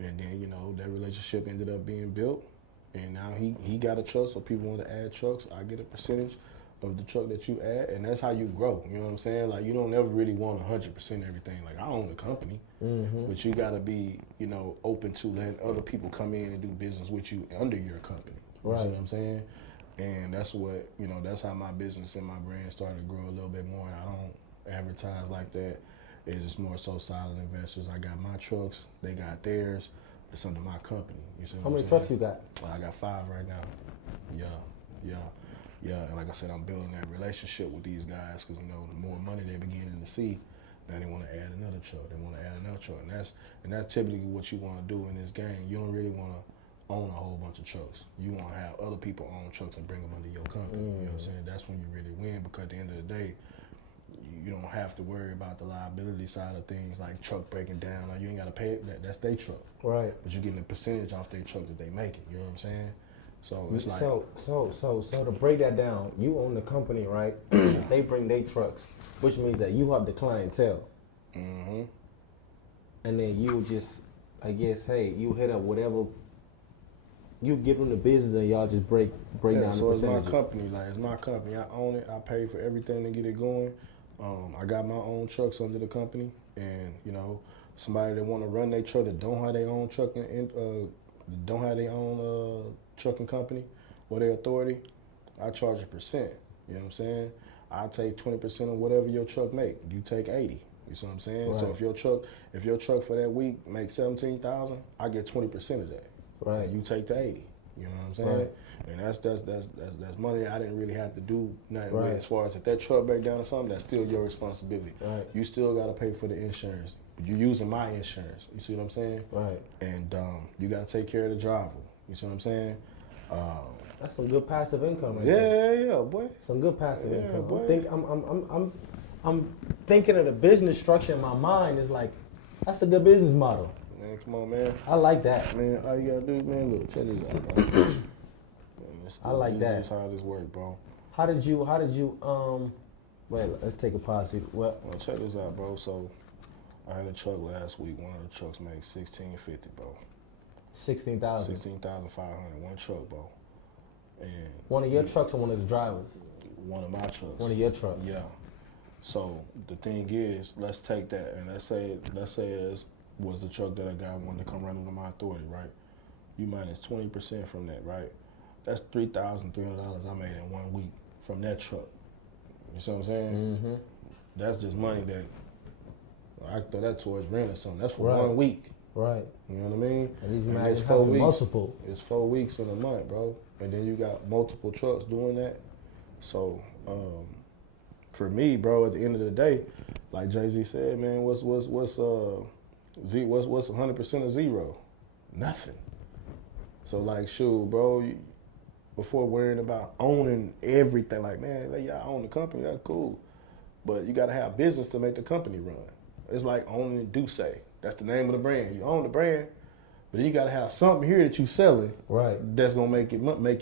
And then, you know, that relationship ended up being built. And now he got a truck, so people want to add trucks. I get a percentage of the truck that you add, and that's how you grow. You know what I'm saying? Like, you don't ever really want 100% everything. Like, I own the company, but you got to be, you know, open to letting other people come in and do business with you under your company. You Right. see what I'm saying? And that's what, you know, that's how my business and my brand started to grow a little bit more. And I don't advertise like that. It's just more so silent investors. I got my trucks, they got theirs. It's under my company. You see How what many I'm trucks saying? you got? I got 5 right now. Yeah. And like I said, I'm building that relationship with these guys because, you know, the more money they're beginning to see, now they want to add another truck. They want to add another truck. And that's typically what you want to do in this game. You don't really want to own a whole bunch of trucks. You want to have other people own trucks and bring them under your company. You know what I'm saying? That's when you really win, because at the end of the day, you don't have to worry about the liability side of things, like truck breaking down. Like, you ain't got to pay it. That's their truck. Right. But you're getting a percentage off their truck that they making. You know what I'm saying? So it's like, so to break that down, you own the company, right? They bring their trucks, which means that you have the clientele. mm-hmm. And then you just, I guess, hey, you hit up whatever, you give them the business and y'all just break down so the it's percentages. my company. Like, it's my company. I own it. I pay for everything to get it going. I got my own trucks under the company, and you know, somebody that want to run their truck that don't have their own trucking, don't have their own trucking company or their authority, I charge a percent. You know what I'm saying? I take 20% of whatever your truck make. You take 80. You see what I'm saying? Right. So if your truck for that week makes 17,000, I get 20% of that. Right. And you take the 80. You know what I'm saying? Right. And that's money I didn't really have to do nothing Right. with. As far as if that truck break down or something, that's still your responsibility. Right. You still got to pay for the insurance. You're using my insurance. You see what I'm saying? Right. And you got to take care of the driver. You see what I'm saying? That's some good passive income right there. Yeah, boy. Some good passive Yeah, income. boy. I'm thinking of the business structure in my mind is like, that's a good business model. Man, come on, man. I like that. Man, all you got to do is, man, look, check this out, bro. Man, I like that. That's how this work, bro. How did you wait, let's take a pause here. Well, Check this out, bro. So I had a truck last week. One of the trucks made $16.50, bro. 16,000. 16,500. One truck, bro. And One of your trucks or one of the drivers? one of my trucks. One of your trucks. Yeah. So the thing is, let's take that and let's say it was the truck that I got wanted to come run under my authority, right? You minus 20% from that, right? That's $3,300 I made in 1 week from that truck. You see what I'm saying? Mm-hmm. That's just money that I throw that towards rent or something. That's for Right. 1 week. Right. You know what I mean? And these And man it's having multiple. It's 4 weeks in a month, bro. And then you got multiple trucks doing that. So for me, bro, at the end of the day, like Jay-Z said, man, what's 100% of zero? Nothing. So like, shoot, bro, before worrying about owning everything, like, man, let y'all own the company, that's cool. but you got to have business to make the company run. It's like owning Duce. That's the name of the brand. You own the brand, but you got to have something here that you selling, right? That's gonna make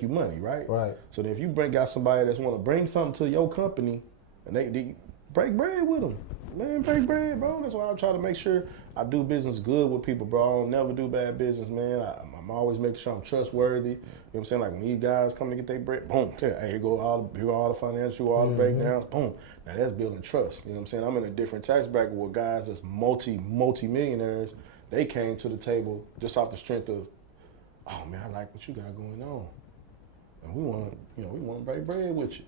you money, right? Right. So then if you got somebody that's want to bring something to your company, and they break bread with them, man, break bread, bro. That's why I'm trying to make sure I do business good with people, bro. I don't never do bad business, man. I'm always making sure I'm trustworthy. You know what I'm saying? Like when these guys come to get their bread, boom, here go all the financial, all the breakdowns, boom. Now that's building trust. You know what I'm saying? I'm in a different tax bracket with guys that's multi-millionaires. They came to the table just off the strength of, oh man, I like what you got going on, and we want to break bread with you.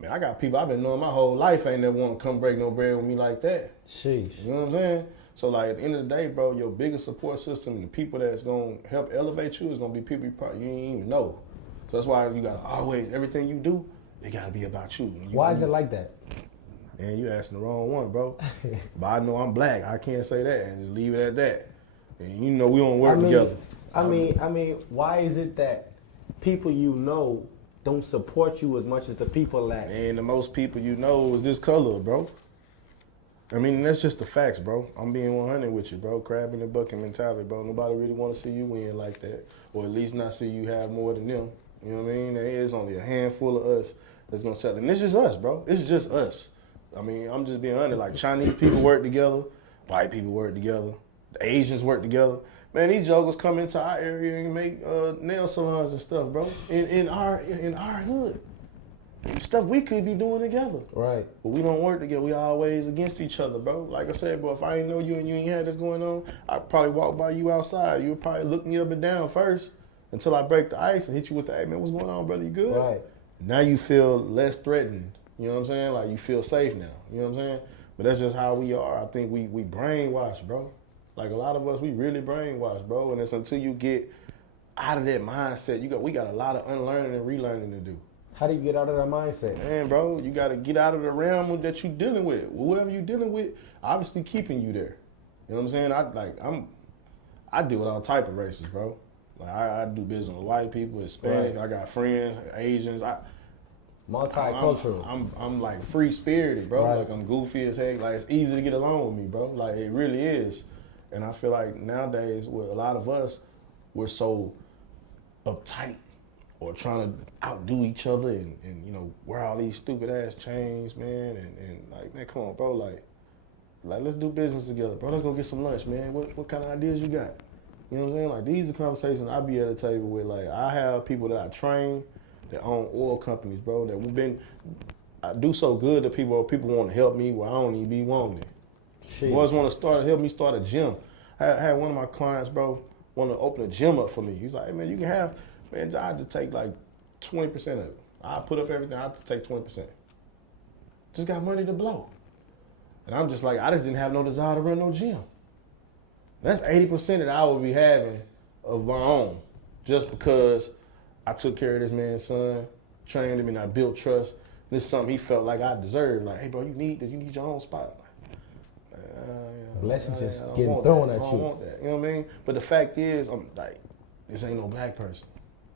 Man, I got people I've been knowing my whole life ain't never want to come break no bread with me like that. Sheesh. You know what I'm saying? So like at the end of the day, bro, your biggest support system and the people that's gonna help elevate you is gonna be people you ain't even know. So that's why you gotta always, everything you do, it gotta be about you. Why is it like that? Man, you asking the wrong one, bro. But I know I'm black. I can't say that and just leave it at that. And you know we don't work together. I mean, why is it that people you know don't support you as much as the people that? And the most people you know is this color, bro. I mean, that's just the facts, bro. I'm being 100 with you, bro. Crab in the bucket mentality, bro. Nobody really want to see you win like that, or at least not see you have more than them. You know what I mean? There is only a handful of us that's gonna sell, and it's just us, bro. It's just us. I mean, I'm just being honest. Like Chinese people work together, white people work together, the Asians work together. Man, these jokers come into our area and make nail salons and stuff, bro. In our hood. Stuff we could be doing together. Right. But we don't work together. We always against each other, bro. Like I said, bro, if I ain't know you and you ain't had this going on, I'd probably walk by you outside. You would probably look me up and down first until I break the ice and hit you with the, hey, man, what's going on, brother? You good? Right. Now you feel less threatened. You know what I'm saying? Like you feel safe now. You know what I'm saying? But that's just how we are. I think we brainwashed, bro. Like a lot of us, we really brainwashed, bro. And it's until you get out of that mindset, we got a lot of unlearning and relearning to do. How do you get out of that mindset? Man, bro, you got to get out of the realm that you dealing with. Whoever you dealing with, obviously keeping you there. You know what I'm saying? I deal with all type of races, bro. Like I do business with white people, Hispanic. Right. I got friends, Asians. Multicultural. I'm like free spirited, bro. Right. Like I'm goofy as heck. Like it's easy to get along with me, bro. Like it really is. And I feel like nowadays, with a lot of us, we're so uptight or trying to outdo each other and you know, wear all these stupid ass chains, man. And like, man, come on, bro. Like let's do business together, bro. Let's go get some lunch, man. What kind of ideas you got? You know what I'm saying? Like these are conversations I be at the table with. Like I have people that I train that own oil companies, bro. I do so good to people want to help me where I don't even be wanting it. Boys want to help me start a gym. I had one of my clients, bro, want to open a gym up for me. He's like, hey, man, you can have, man, I just take like 20% of it. I put up everything, I just take 20%. Just got money to blow. And I'm just like, I just didn't have no desire to run no gym. That's 80% that I would be having of my own, just because I took care of this man's son, trained him, and I built trust. This is something he felt like I deserved. Like, hey, bro, you need this. You need your own spot. Blessings just getting thrown at you. I don't want that. You know what I mean? But the fact is, I'm like, this ain't no black person.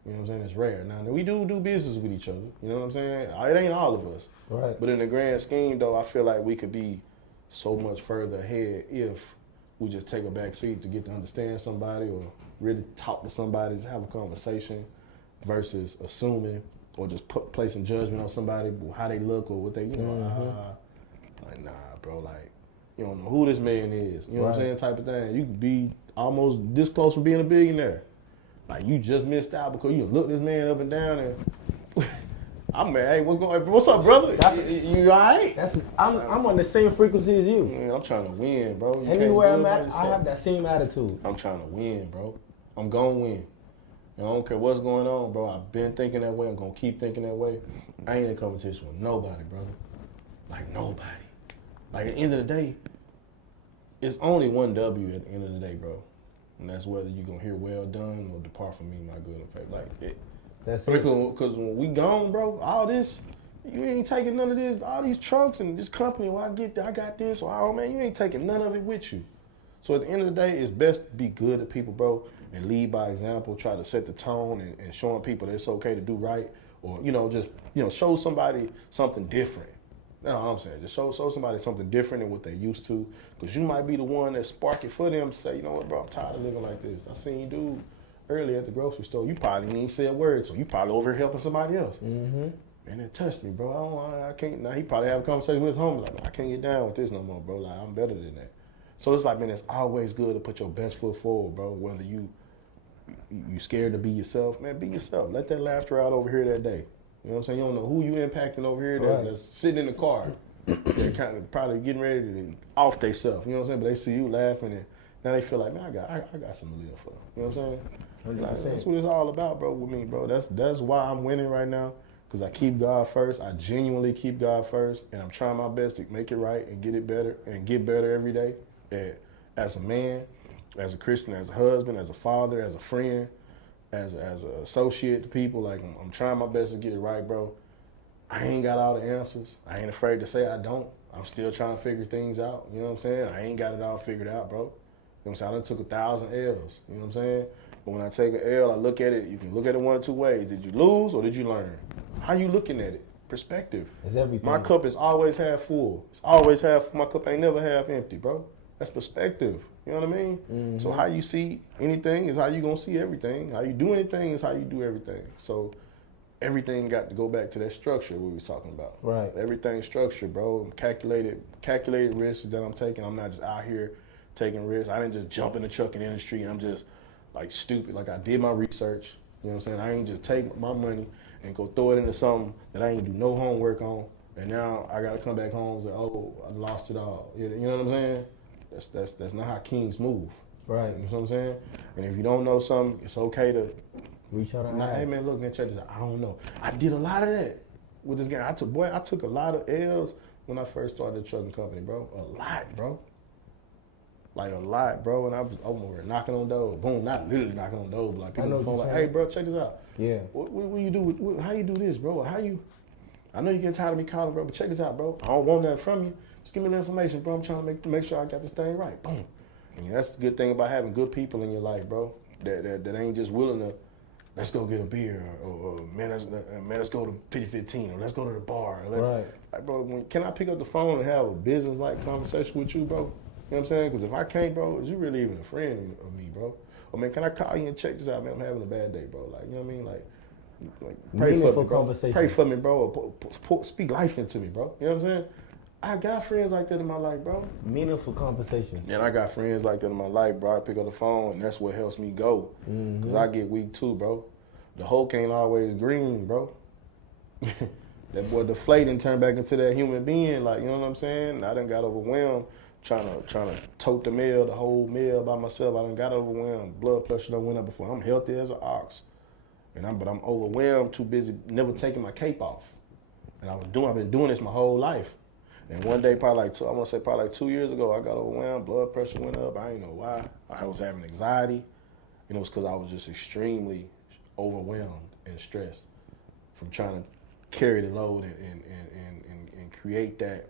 You know what I'm saying? It's rare. Now we do business with each other. You know what I'm saying? It ain't all of us. Right. But in the grand scheme, though, I feel like we could be so much further ahead if we just take a back seat to get to understand somebody or really talk to somebody, just have a conversation versus assuming or just placing judgment on somebody, how they look or what they, you know, like, nah, bro, like, you don't know who this man is. You know what I'm saying? Type of thing. You could be almost this close from being a billionaire. Like, you just missed out because you look this man up and down and I'm mad. Hey, what's up, brother? You all right? I'm on the same frequency as you. Man, I'm trying to win, bro. Anywhere I'm at, I have that same attitude. I'm trying to win, bro. I'm going to win. And I don't care what's going on, bro. I've been thinking that way. I'm going to keep thinking that way. I ain't in competition with nobody, brother. Like, nobody. Like, at the end of the day, it's only one W at the end of the day, bro. And that's whether you're going to hear well done or depart from me, my good and faith. Like, that's it. Because when we gone, bro, all this, you ain't taking none of this, all these trucks and this company, I got this, or oh, man, you ain't taking none of it with you. So at the end of the day, it's best to be good to people, bro, and lead by example, try to set the tone and showing people that it's okay to do right, or, just, show somebody something different. No, I'm saying just show somebody something different than what they used to, because you might be the one that spark it for them to say, you know what, bro, I'm tired of living like this. I seen you dude earlier at the grocery store. You probably didn't even say a word, so you probably over here helping somebody else. Mm-hmm. And it touched me, bro. I can't. Now he probably have a conversation with his homie like, I can't get down with this no more, bro. Like I'm better than that. So it's like, man, it's always good to put your best foot forward, bro. Whether you scared to be yourself, man, be yourself. Let that laughter out over here that day. You know what I'm saying? You don't know who you impacting over here that's sitting in the car. They're kind of probably getting ready to off themselves. You know what I'm saying? But they see you laughing, and now they feel like, man, I got something to live for. You know what I'm saying? Like, that's what it's all about, bro, with me, bro. That's why I'm winning right now, because I keep God first. I genuinely keep God first, and I'm trying my best to make it right and get it better and get better every day. And as a man, as a Christian, as a husband, as a father, as a friend, as an associate to people, like I'm trying my best to get it right, bro. I ain't got all the answers. I ain't afraid to say I don't. I'm still trying to figure things out. You know what I'm saying? I ain't got it all figured out, bro. You know what I'm saying? I done took 1,000 L's. You know what I'm saying? But when I take an L, I look at it. You can look at it one of two ways. Did you lose or did you learn? How you looking at it? Perspective. It's everything. My cup is always half full. It's always half. My cup ain't never half empty, bro. That's perspective. You know what I mean? Mm-hmm. So how you see anything is how you gonna see everything. How you do anything is how you do everything. So everything got to go back to that structure we was talking about. Right. Everything's structured, bro. Calculated risks that I'm taking. I'm not just out here taking risks. I didn't just jump in the trucking industry and I'm just like stupid. Like I did my research. You know what I'm saying? I ain't just take my money and go throw it into something that I ain't do no homework on. And now I gotta come back home and say, oh, I lost it all. You know what I'm saying? That's not how kings move. Right. You know what I'm saying? And if you don't know something, it's okay to reach out and ask. Hey man, look, man, check this out. I don't know. I did a lot of that with this game. I took a lot of L's when I first started the trucking company, bro. A lot, bro. Like a lot, bro. And I was over there knocking on doors. Boom, not literally knocking on doors, but like people on the phone like, hey bro, check this out. Yeah. What you do how you do this, bro? I know you getting tired of me calling, bro, but check this out, bro. I don't want nothing from you. Just give me the information, bro. I'm trying to make sure I got this thing right. Boom. And that's the good thing about having good people in your life, bro. That ain't just willing to, let's go get a beer, or man, let's go to 50-15, or let's go to the bar. Right. Like, bro, can I pick up the phone and have a business-like conversation with you, bro? You know what I'm saying? Because if I can't, bro, is you really even a friend of me, bro? Or man, can I call you and check this out, man? I'm having a bad day, bro. Like, you know what I mean? Like pray for me, bro. Pray for me, bro. Or speak life into me, bro. You know what I'm saying? I got friends like that in my life, bro. Meaningful conversations. And I got friends like that in my life, bro. I pick up the phone, and that's what helps me go. Because I get weak too, bro. The Hulk ain't always green, bro. That boy deflate and turn back into that human being, like, you know what I'm saying? I done got overwhelmed trying to tote the whole meal by myself. I done got overwhelmed. Blood pressure done went up before. I'm healthy as an ox. But I'm overwhelmed, too busy, never taking my cape off. And I've been doing this my whole life. And one day, probably like 2 years ago, I got overwhelmed, blood pressure went up. I didn't know why. I was having anxiety. You know, it's because I was just extremely overwhelmed and stressed from trying to carry the load and create that.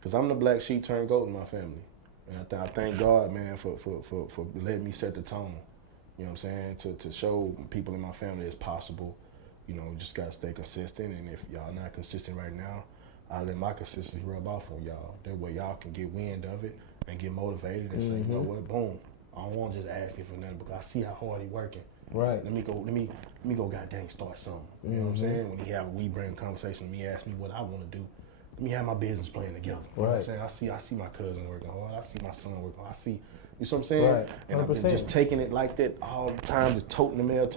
Because I'm the black sheep turned goat in my family. And I thank God, man, for letting me set the tone. You know what I'm saying? To show people in my family it's possible. You know, just got to stay consistent. And if y'all not consistent right now, I let my consistency rub off on y'all. That way y'all can get wind of it and get motivated and say, you know what, boom. I don't want to just ask him for nothing because I see how hard he working. Right. Let me go goddamn start something. You know what I'm saying? When we bring a conversation, me ask me what I want to do. Let me have my business plan together. You know what I'm saying? I see my cousin working hard. I see my son working hard. I see, you know what I'm saying? Right. 100%. And I've been just taking it like that all the time, just toting the mail.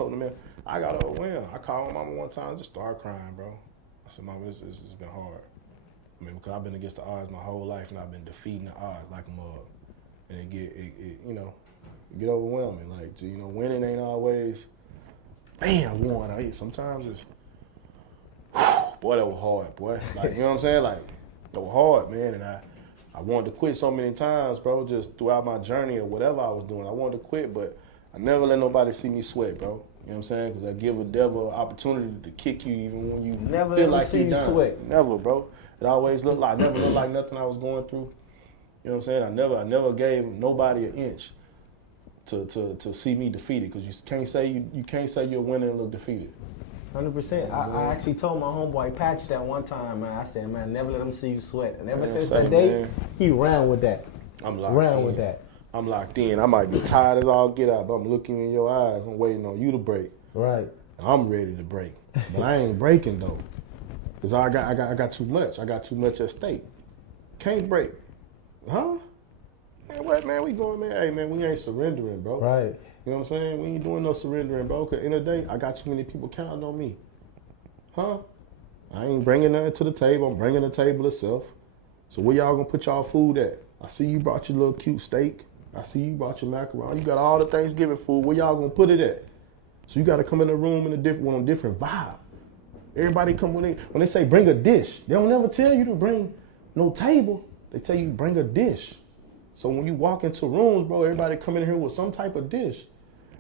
I got overwhelmed. I called my mama one time and just started crying, bro. I said, Mama, this has been hard. I mean, because I've been against the odds my whole life, and I've been defeating the odds like a mug. And it get overwhelming. Like, you know, winning ain't always, man, I won. Sometimes it's, boy, that was hard, boy. Like, you know what I'm saying? Like, that was hard, man. And I wanted to quit so many times, bro, just throughout my journey or whatever I was doing. I wanted to quit, but I never let nobody see me sweat, bro. You know what I'm saying? Because I give a devil an opportunity to kick you even when you never feel like see you done. sweat. Never, bro. It always looked like, I never looked like nothing I was going through. You know what I'm saying? I never gave nobody an inch to see me defeated, because you can't say you're a winner and look defeated. 100%. I actually told my homeboy Patch that one time, man. I said, man, never let him see you sweat. And ever since that day, man, he ran with that. I'm locked Ran in. with that. I'm locked in. I might be tired as all get out, but I'm looking in your eyes. I'm waiting on you to break. Right. I'm ready to break, but I ain't breaking though, cause I got too much. I got too much at stake. Can't break, huh? Man, what, man? We going, man? Hey, man, we ain't surrendering, bro. Right. You know what I'm saying? We ain't doing no surrendering, bro. Cause in the day, I got too many people counting on me, huh? I ain't bringing nothing to the table. I'm bringing the table itself. So where y'all gonna put y'all food at? I see you brought your little cute steak. I see you brought your macaroni. You got all the Thanksgiving food. Where y'all gonna put it at? So you got to come in the room in a different vibe. Everybody come when they say bring a dish. They don't never tell you to bring no table. They tell you bring a dish. So when you walk into rooms, bro, everybody come in here with some type of dish.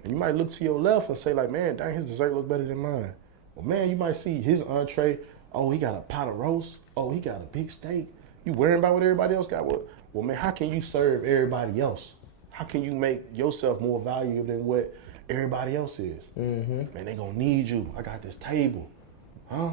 And you might look to your left and say like, man, dang, his dessert look better than mine. Well, man, you might see his entree. Oh, he got a pot of roast. Oh, he got a big steak. You worrying about what everybody else got? Well, man, how can you serve everybody else? How can you make yourself more valuable than what everybody else is? Mm-hmm. Man, they gonna need you. I got this table. Huh?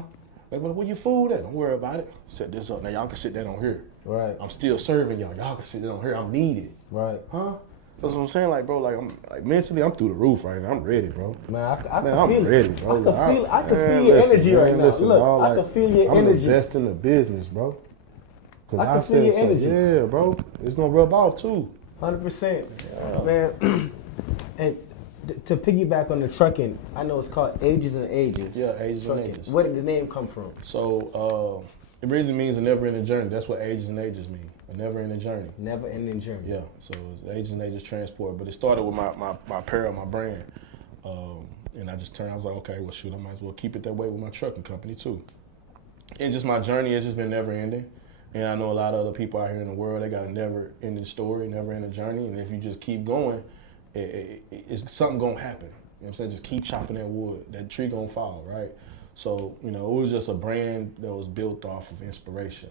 Like, where your food at? Don't worry about it. Set this up. Now y'all can sit that on here. Right. I'm still serving y'all. Y'all can sit that on here. I'm needed. Right. Huh? That's what I'm saying. Like, bro, like I'm like mentally, I'm through the roof right now. I'm ready, bro. Man, I Man, can I'm feel ready, it. bro. I can feel your energy right now. Look, dog, I can feel your I'm energy. the best in the business, bro. I can feel your energy. Yeah, bro. It's gonna rub off too. 100%. Man, and to piggyback on the trucking, I know it's called Ages and Ages. Yeah, Ages and Trucking. Ages. Where did the name come from? So it really means a never-ending journey. That's what Ages and Ages mean. A never-ending journey. Never ending journey. Yeah. So it's Ages and Ages Transport, but it started with my apparel, my brand, and I was like, okay, well, shoot, I might as well keep it that way with my trucking company too. And just my journey has just been never-ending. And I know a lot of other people out here in the world, they got a never-ending story, never-ending journey. And if you just keep going, it's something gonna happen. You know what I'm saying? Just keep chopping that wood. That tree gonna fall, right? So, you know, it was just a brand that was built off of inspiration.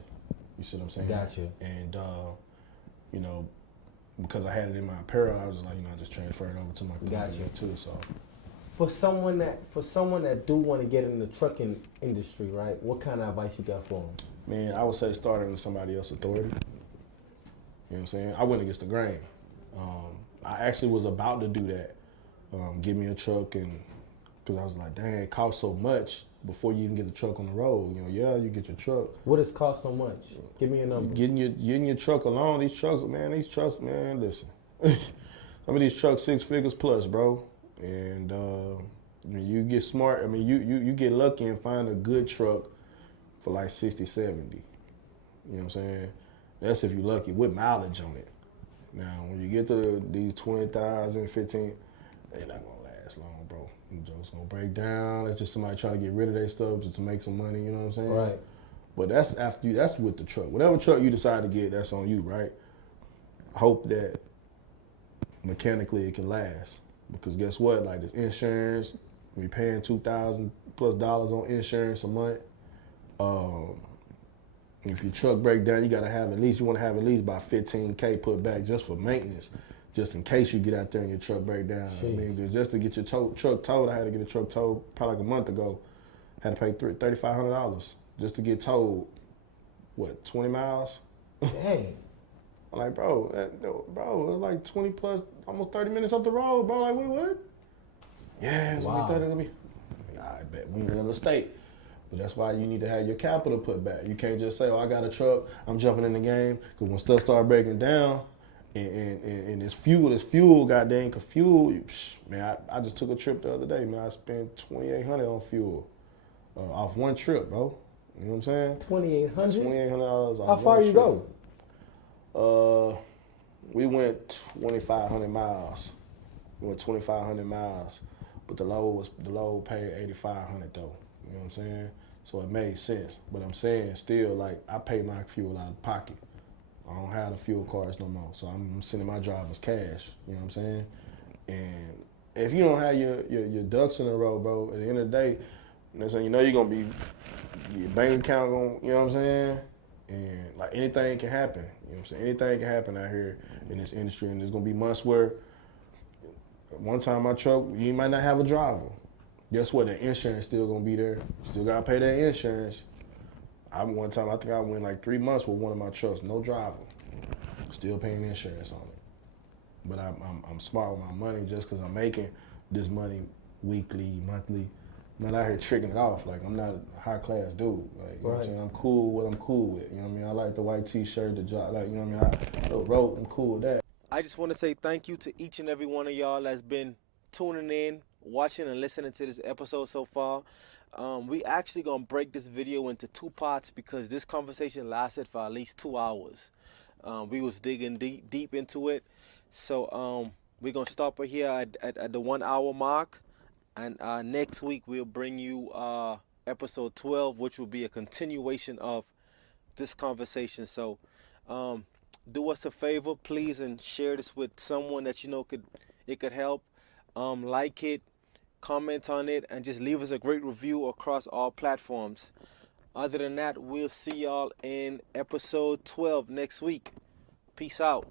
You see what I'm saying? Gotcha. And, you know, because I had it in my apparel, I was like, you know, I just transferred it over to my company too. So, For someone that do want to get in the trucking industry, right? What kind of advice you got for them? man, I would say start under somebody else's authority. You know what I'm saying? I went against the grain. I actually was about to do that. Give me a truck, and because I was like, dang, it costs so much before you even get the truck on the road. You know, yeah, you get your truck. What does cost so much? Give me a number. Getting your truck alone, these trucks, man, listen. Some of these trucks 6 figures plus, bro. And you get smart. I mean, you get lucky and find a good truck for like 60, 70. You know what I'm saying? That's if you're lucky with mileage on it. Now, when you get to these 20,000, 15, they're not gonna last long, bro. It's gonna break down. That's just somebody trying to get rid of their stuff just to make some money. You know what I'm saying? Right. But that's after you. That's with the truck. Whatever truck you decide to get, that's on you, right? Hope that mechanically it can last. Because guess what? Like this insurance, we paying $2,000+ on insurance a month. If your truck break down, you want to have at least about $15K put back just for maintenance, just in case you get out there and your truck break down. Jeez. I mean, just to get your truck towed, I had to get a truck towed probably like a month ago. Had to pay $3,500 just to get towed. What, 20 miles? Dang. I'm like, bro, it was like 20 plus, almost 30 minutes up the road, bro. Like, wait, what? Yeah, it's Wow. only 30 to me. I bet we in another state. But that's why you need to have your capital put back. You can't just say, oh, I got a truck, I'm jumping in the game. Because when stuff start breaking down, and this fuel, goddamn, cause fuel, man, I just took a trip the other day, man. I spent $2,800 on fuel off one trip, bro. You know what I'm saying? $2,800? $2,800 off. How far you go? We went 2,500 miles. But the load paid $8,500 though. You know what I'm saying? So it made sense. But I'm saying still, like, I pay my fuel out of pocket. I don't have the fuel cards no more. So I'm sending my drivers cash. You know what I'm saying? And if you don't have your ducks in a row, bro, at the end of the day, you know what I'm saying, you know you're gonna be, your bank account gonna, you know what I'm saying? And like anything can happen. You know what I'm saying? Anything can happen out here in this industry, and there's gonna be months where one time my truck, you might not have a driver. guess what? The insurance still gonna be there. Still gotta pay that insurance. One time I think I went like 3 months with one of my trucks, no driver, still paying insurance on it. But I'm smart with my money just because I'm making this money weekly, monthly. I'm not out here tricking it off. Like, I'm not a high class dude. Like, you know what I'm saying? I'm cool with what I'm cool with. You know what I mean? I like the white t-shirt, the job. Like, you know what I mean? The rope, I'm cool with that. I just want to say thank you to each and every one of y'all that's been tuning in, watching, and listening to this episode so far. We actually gonna break this video into 2 parts because this conversation lasted for at least 2 hours. We was digging deep into it. So we're gonna stop right here at the 1 hour mark, and next week we'll bring you episode 12, which will be a continuation of this conversation. So do us a favor, please, and share this with someone that you know could help. Like it, comment on it, and just leave us a great review across all platforms. Other than that, we'll see y'all in episode 12 next week. Peace out.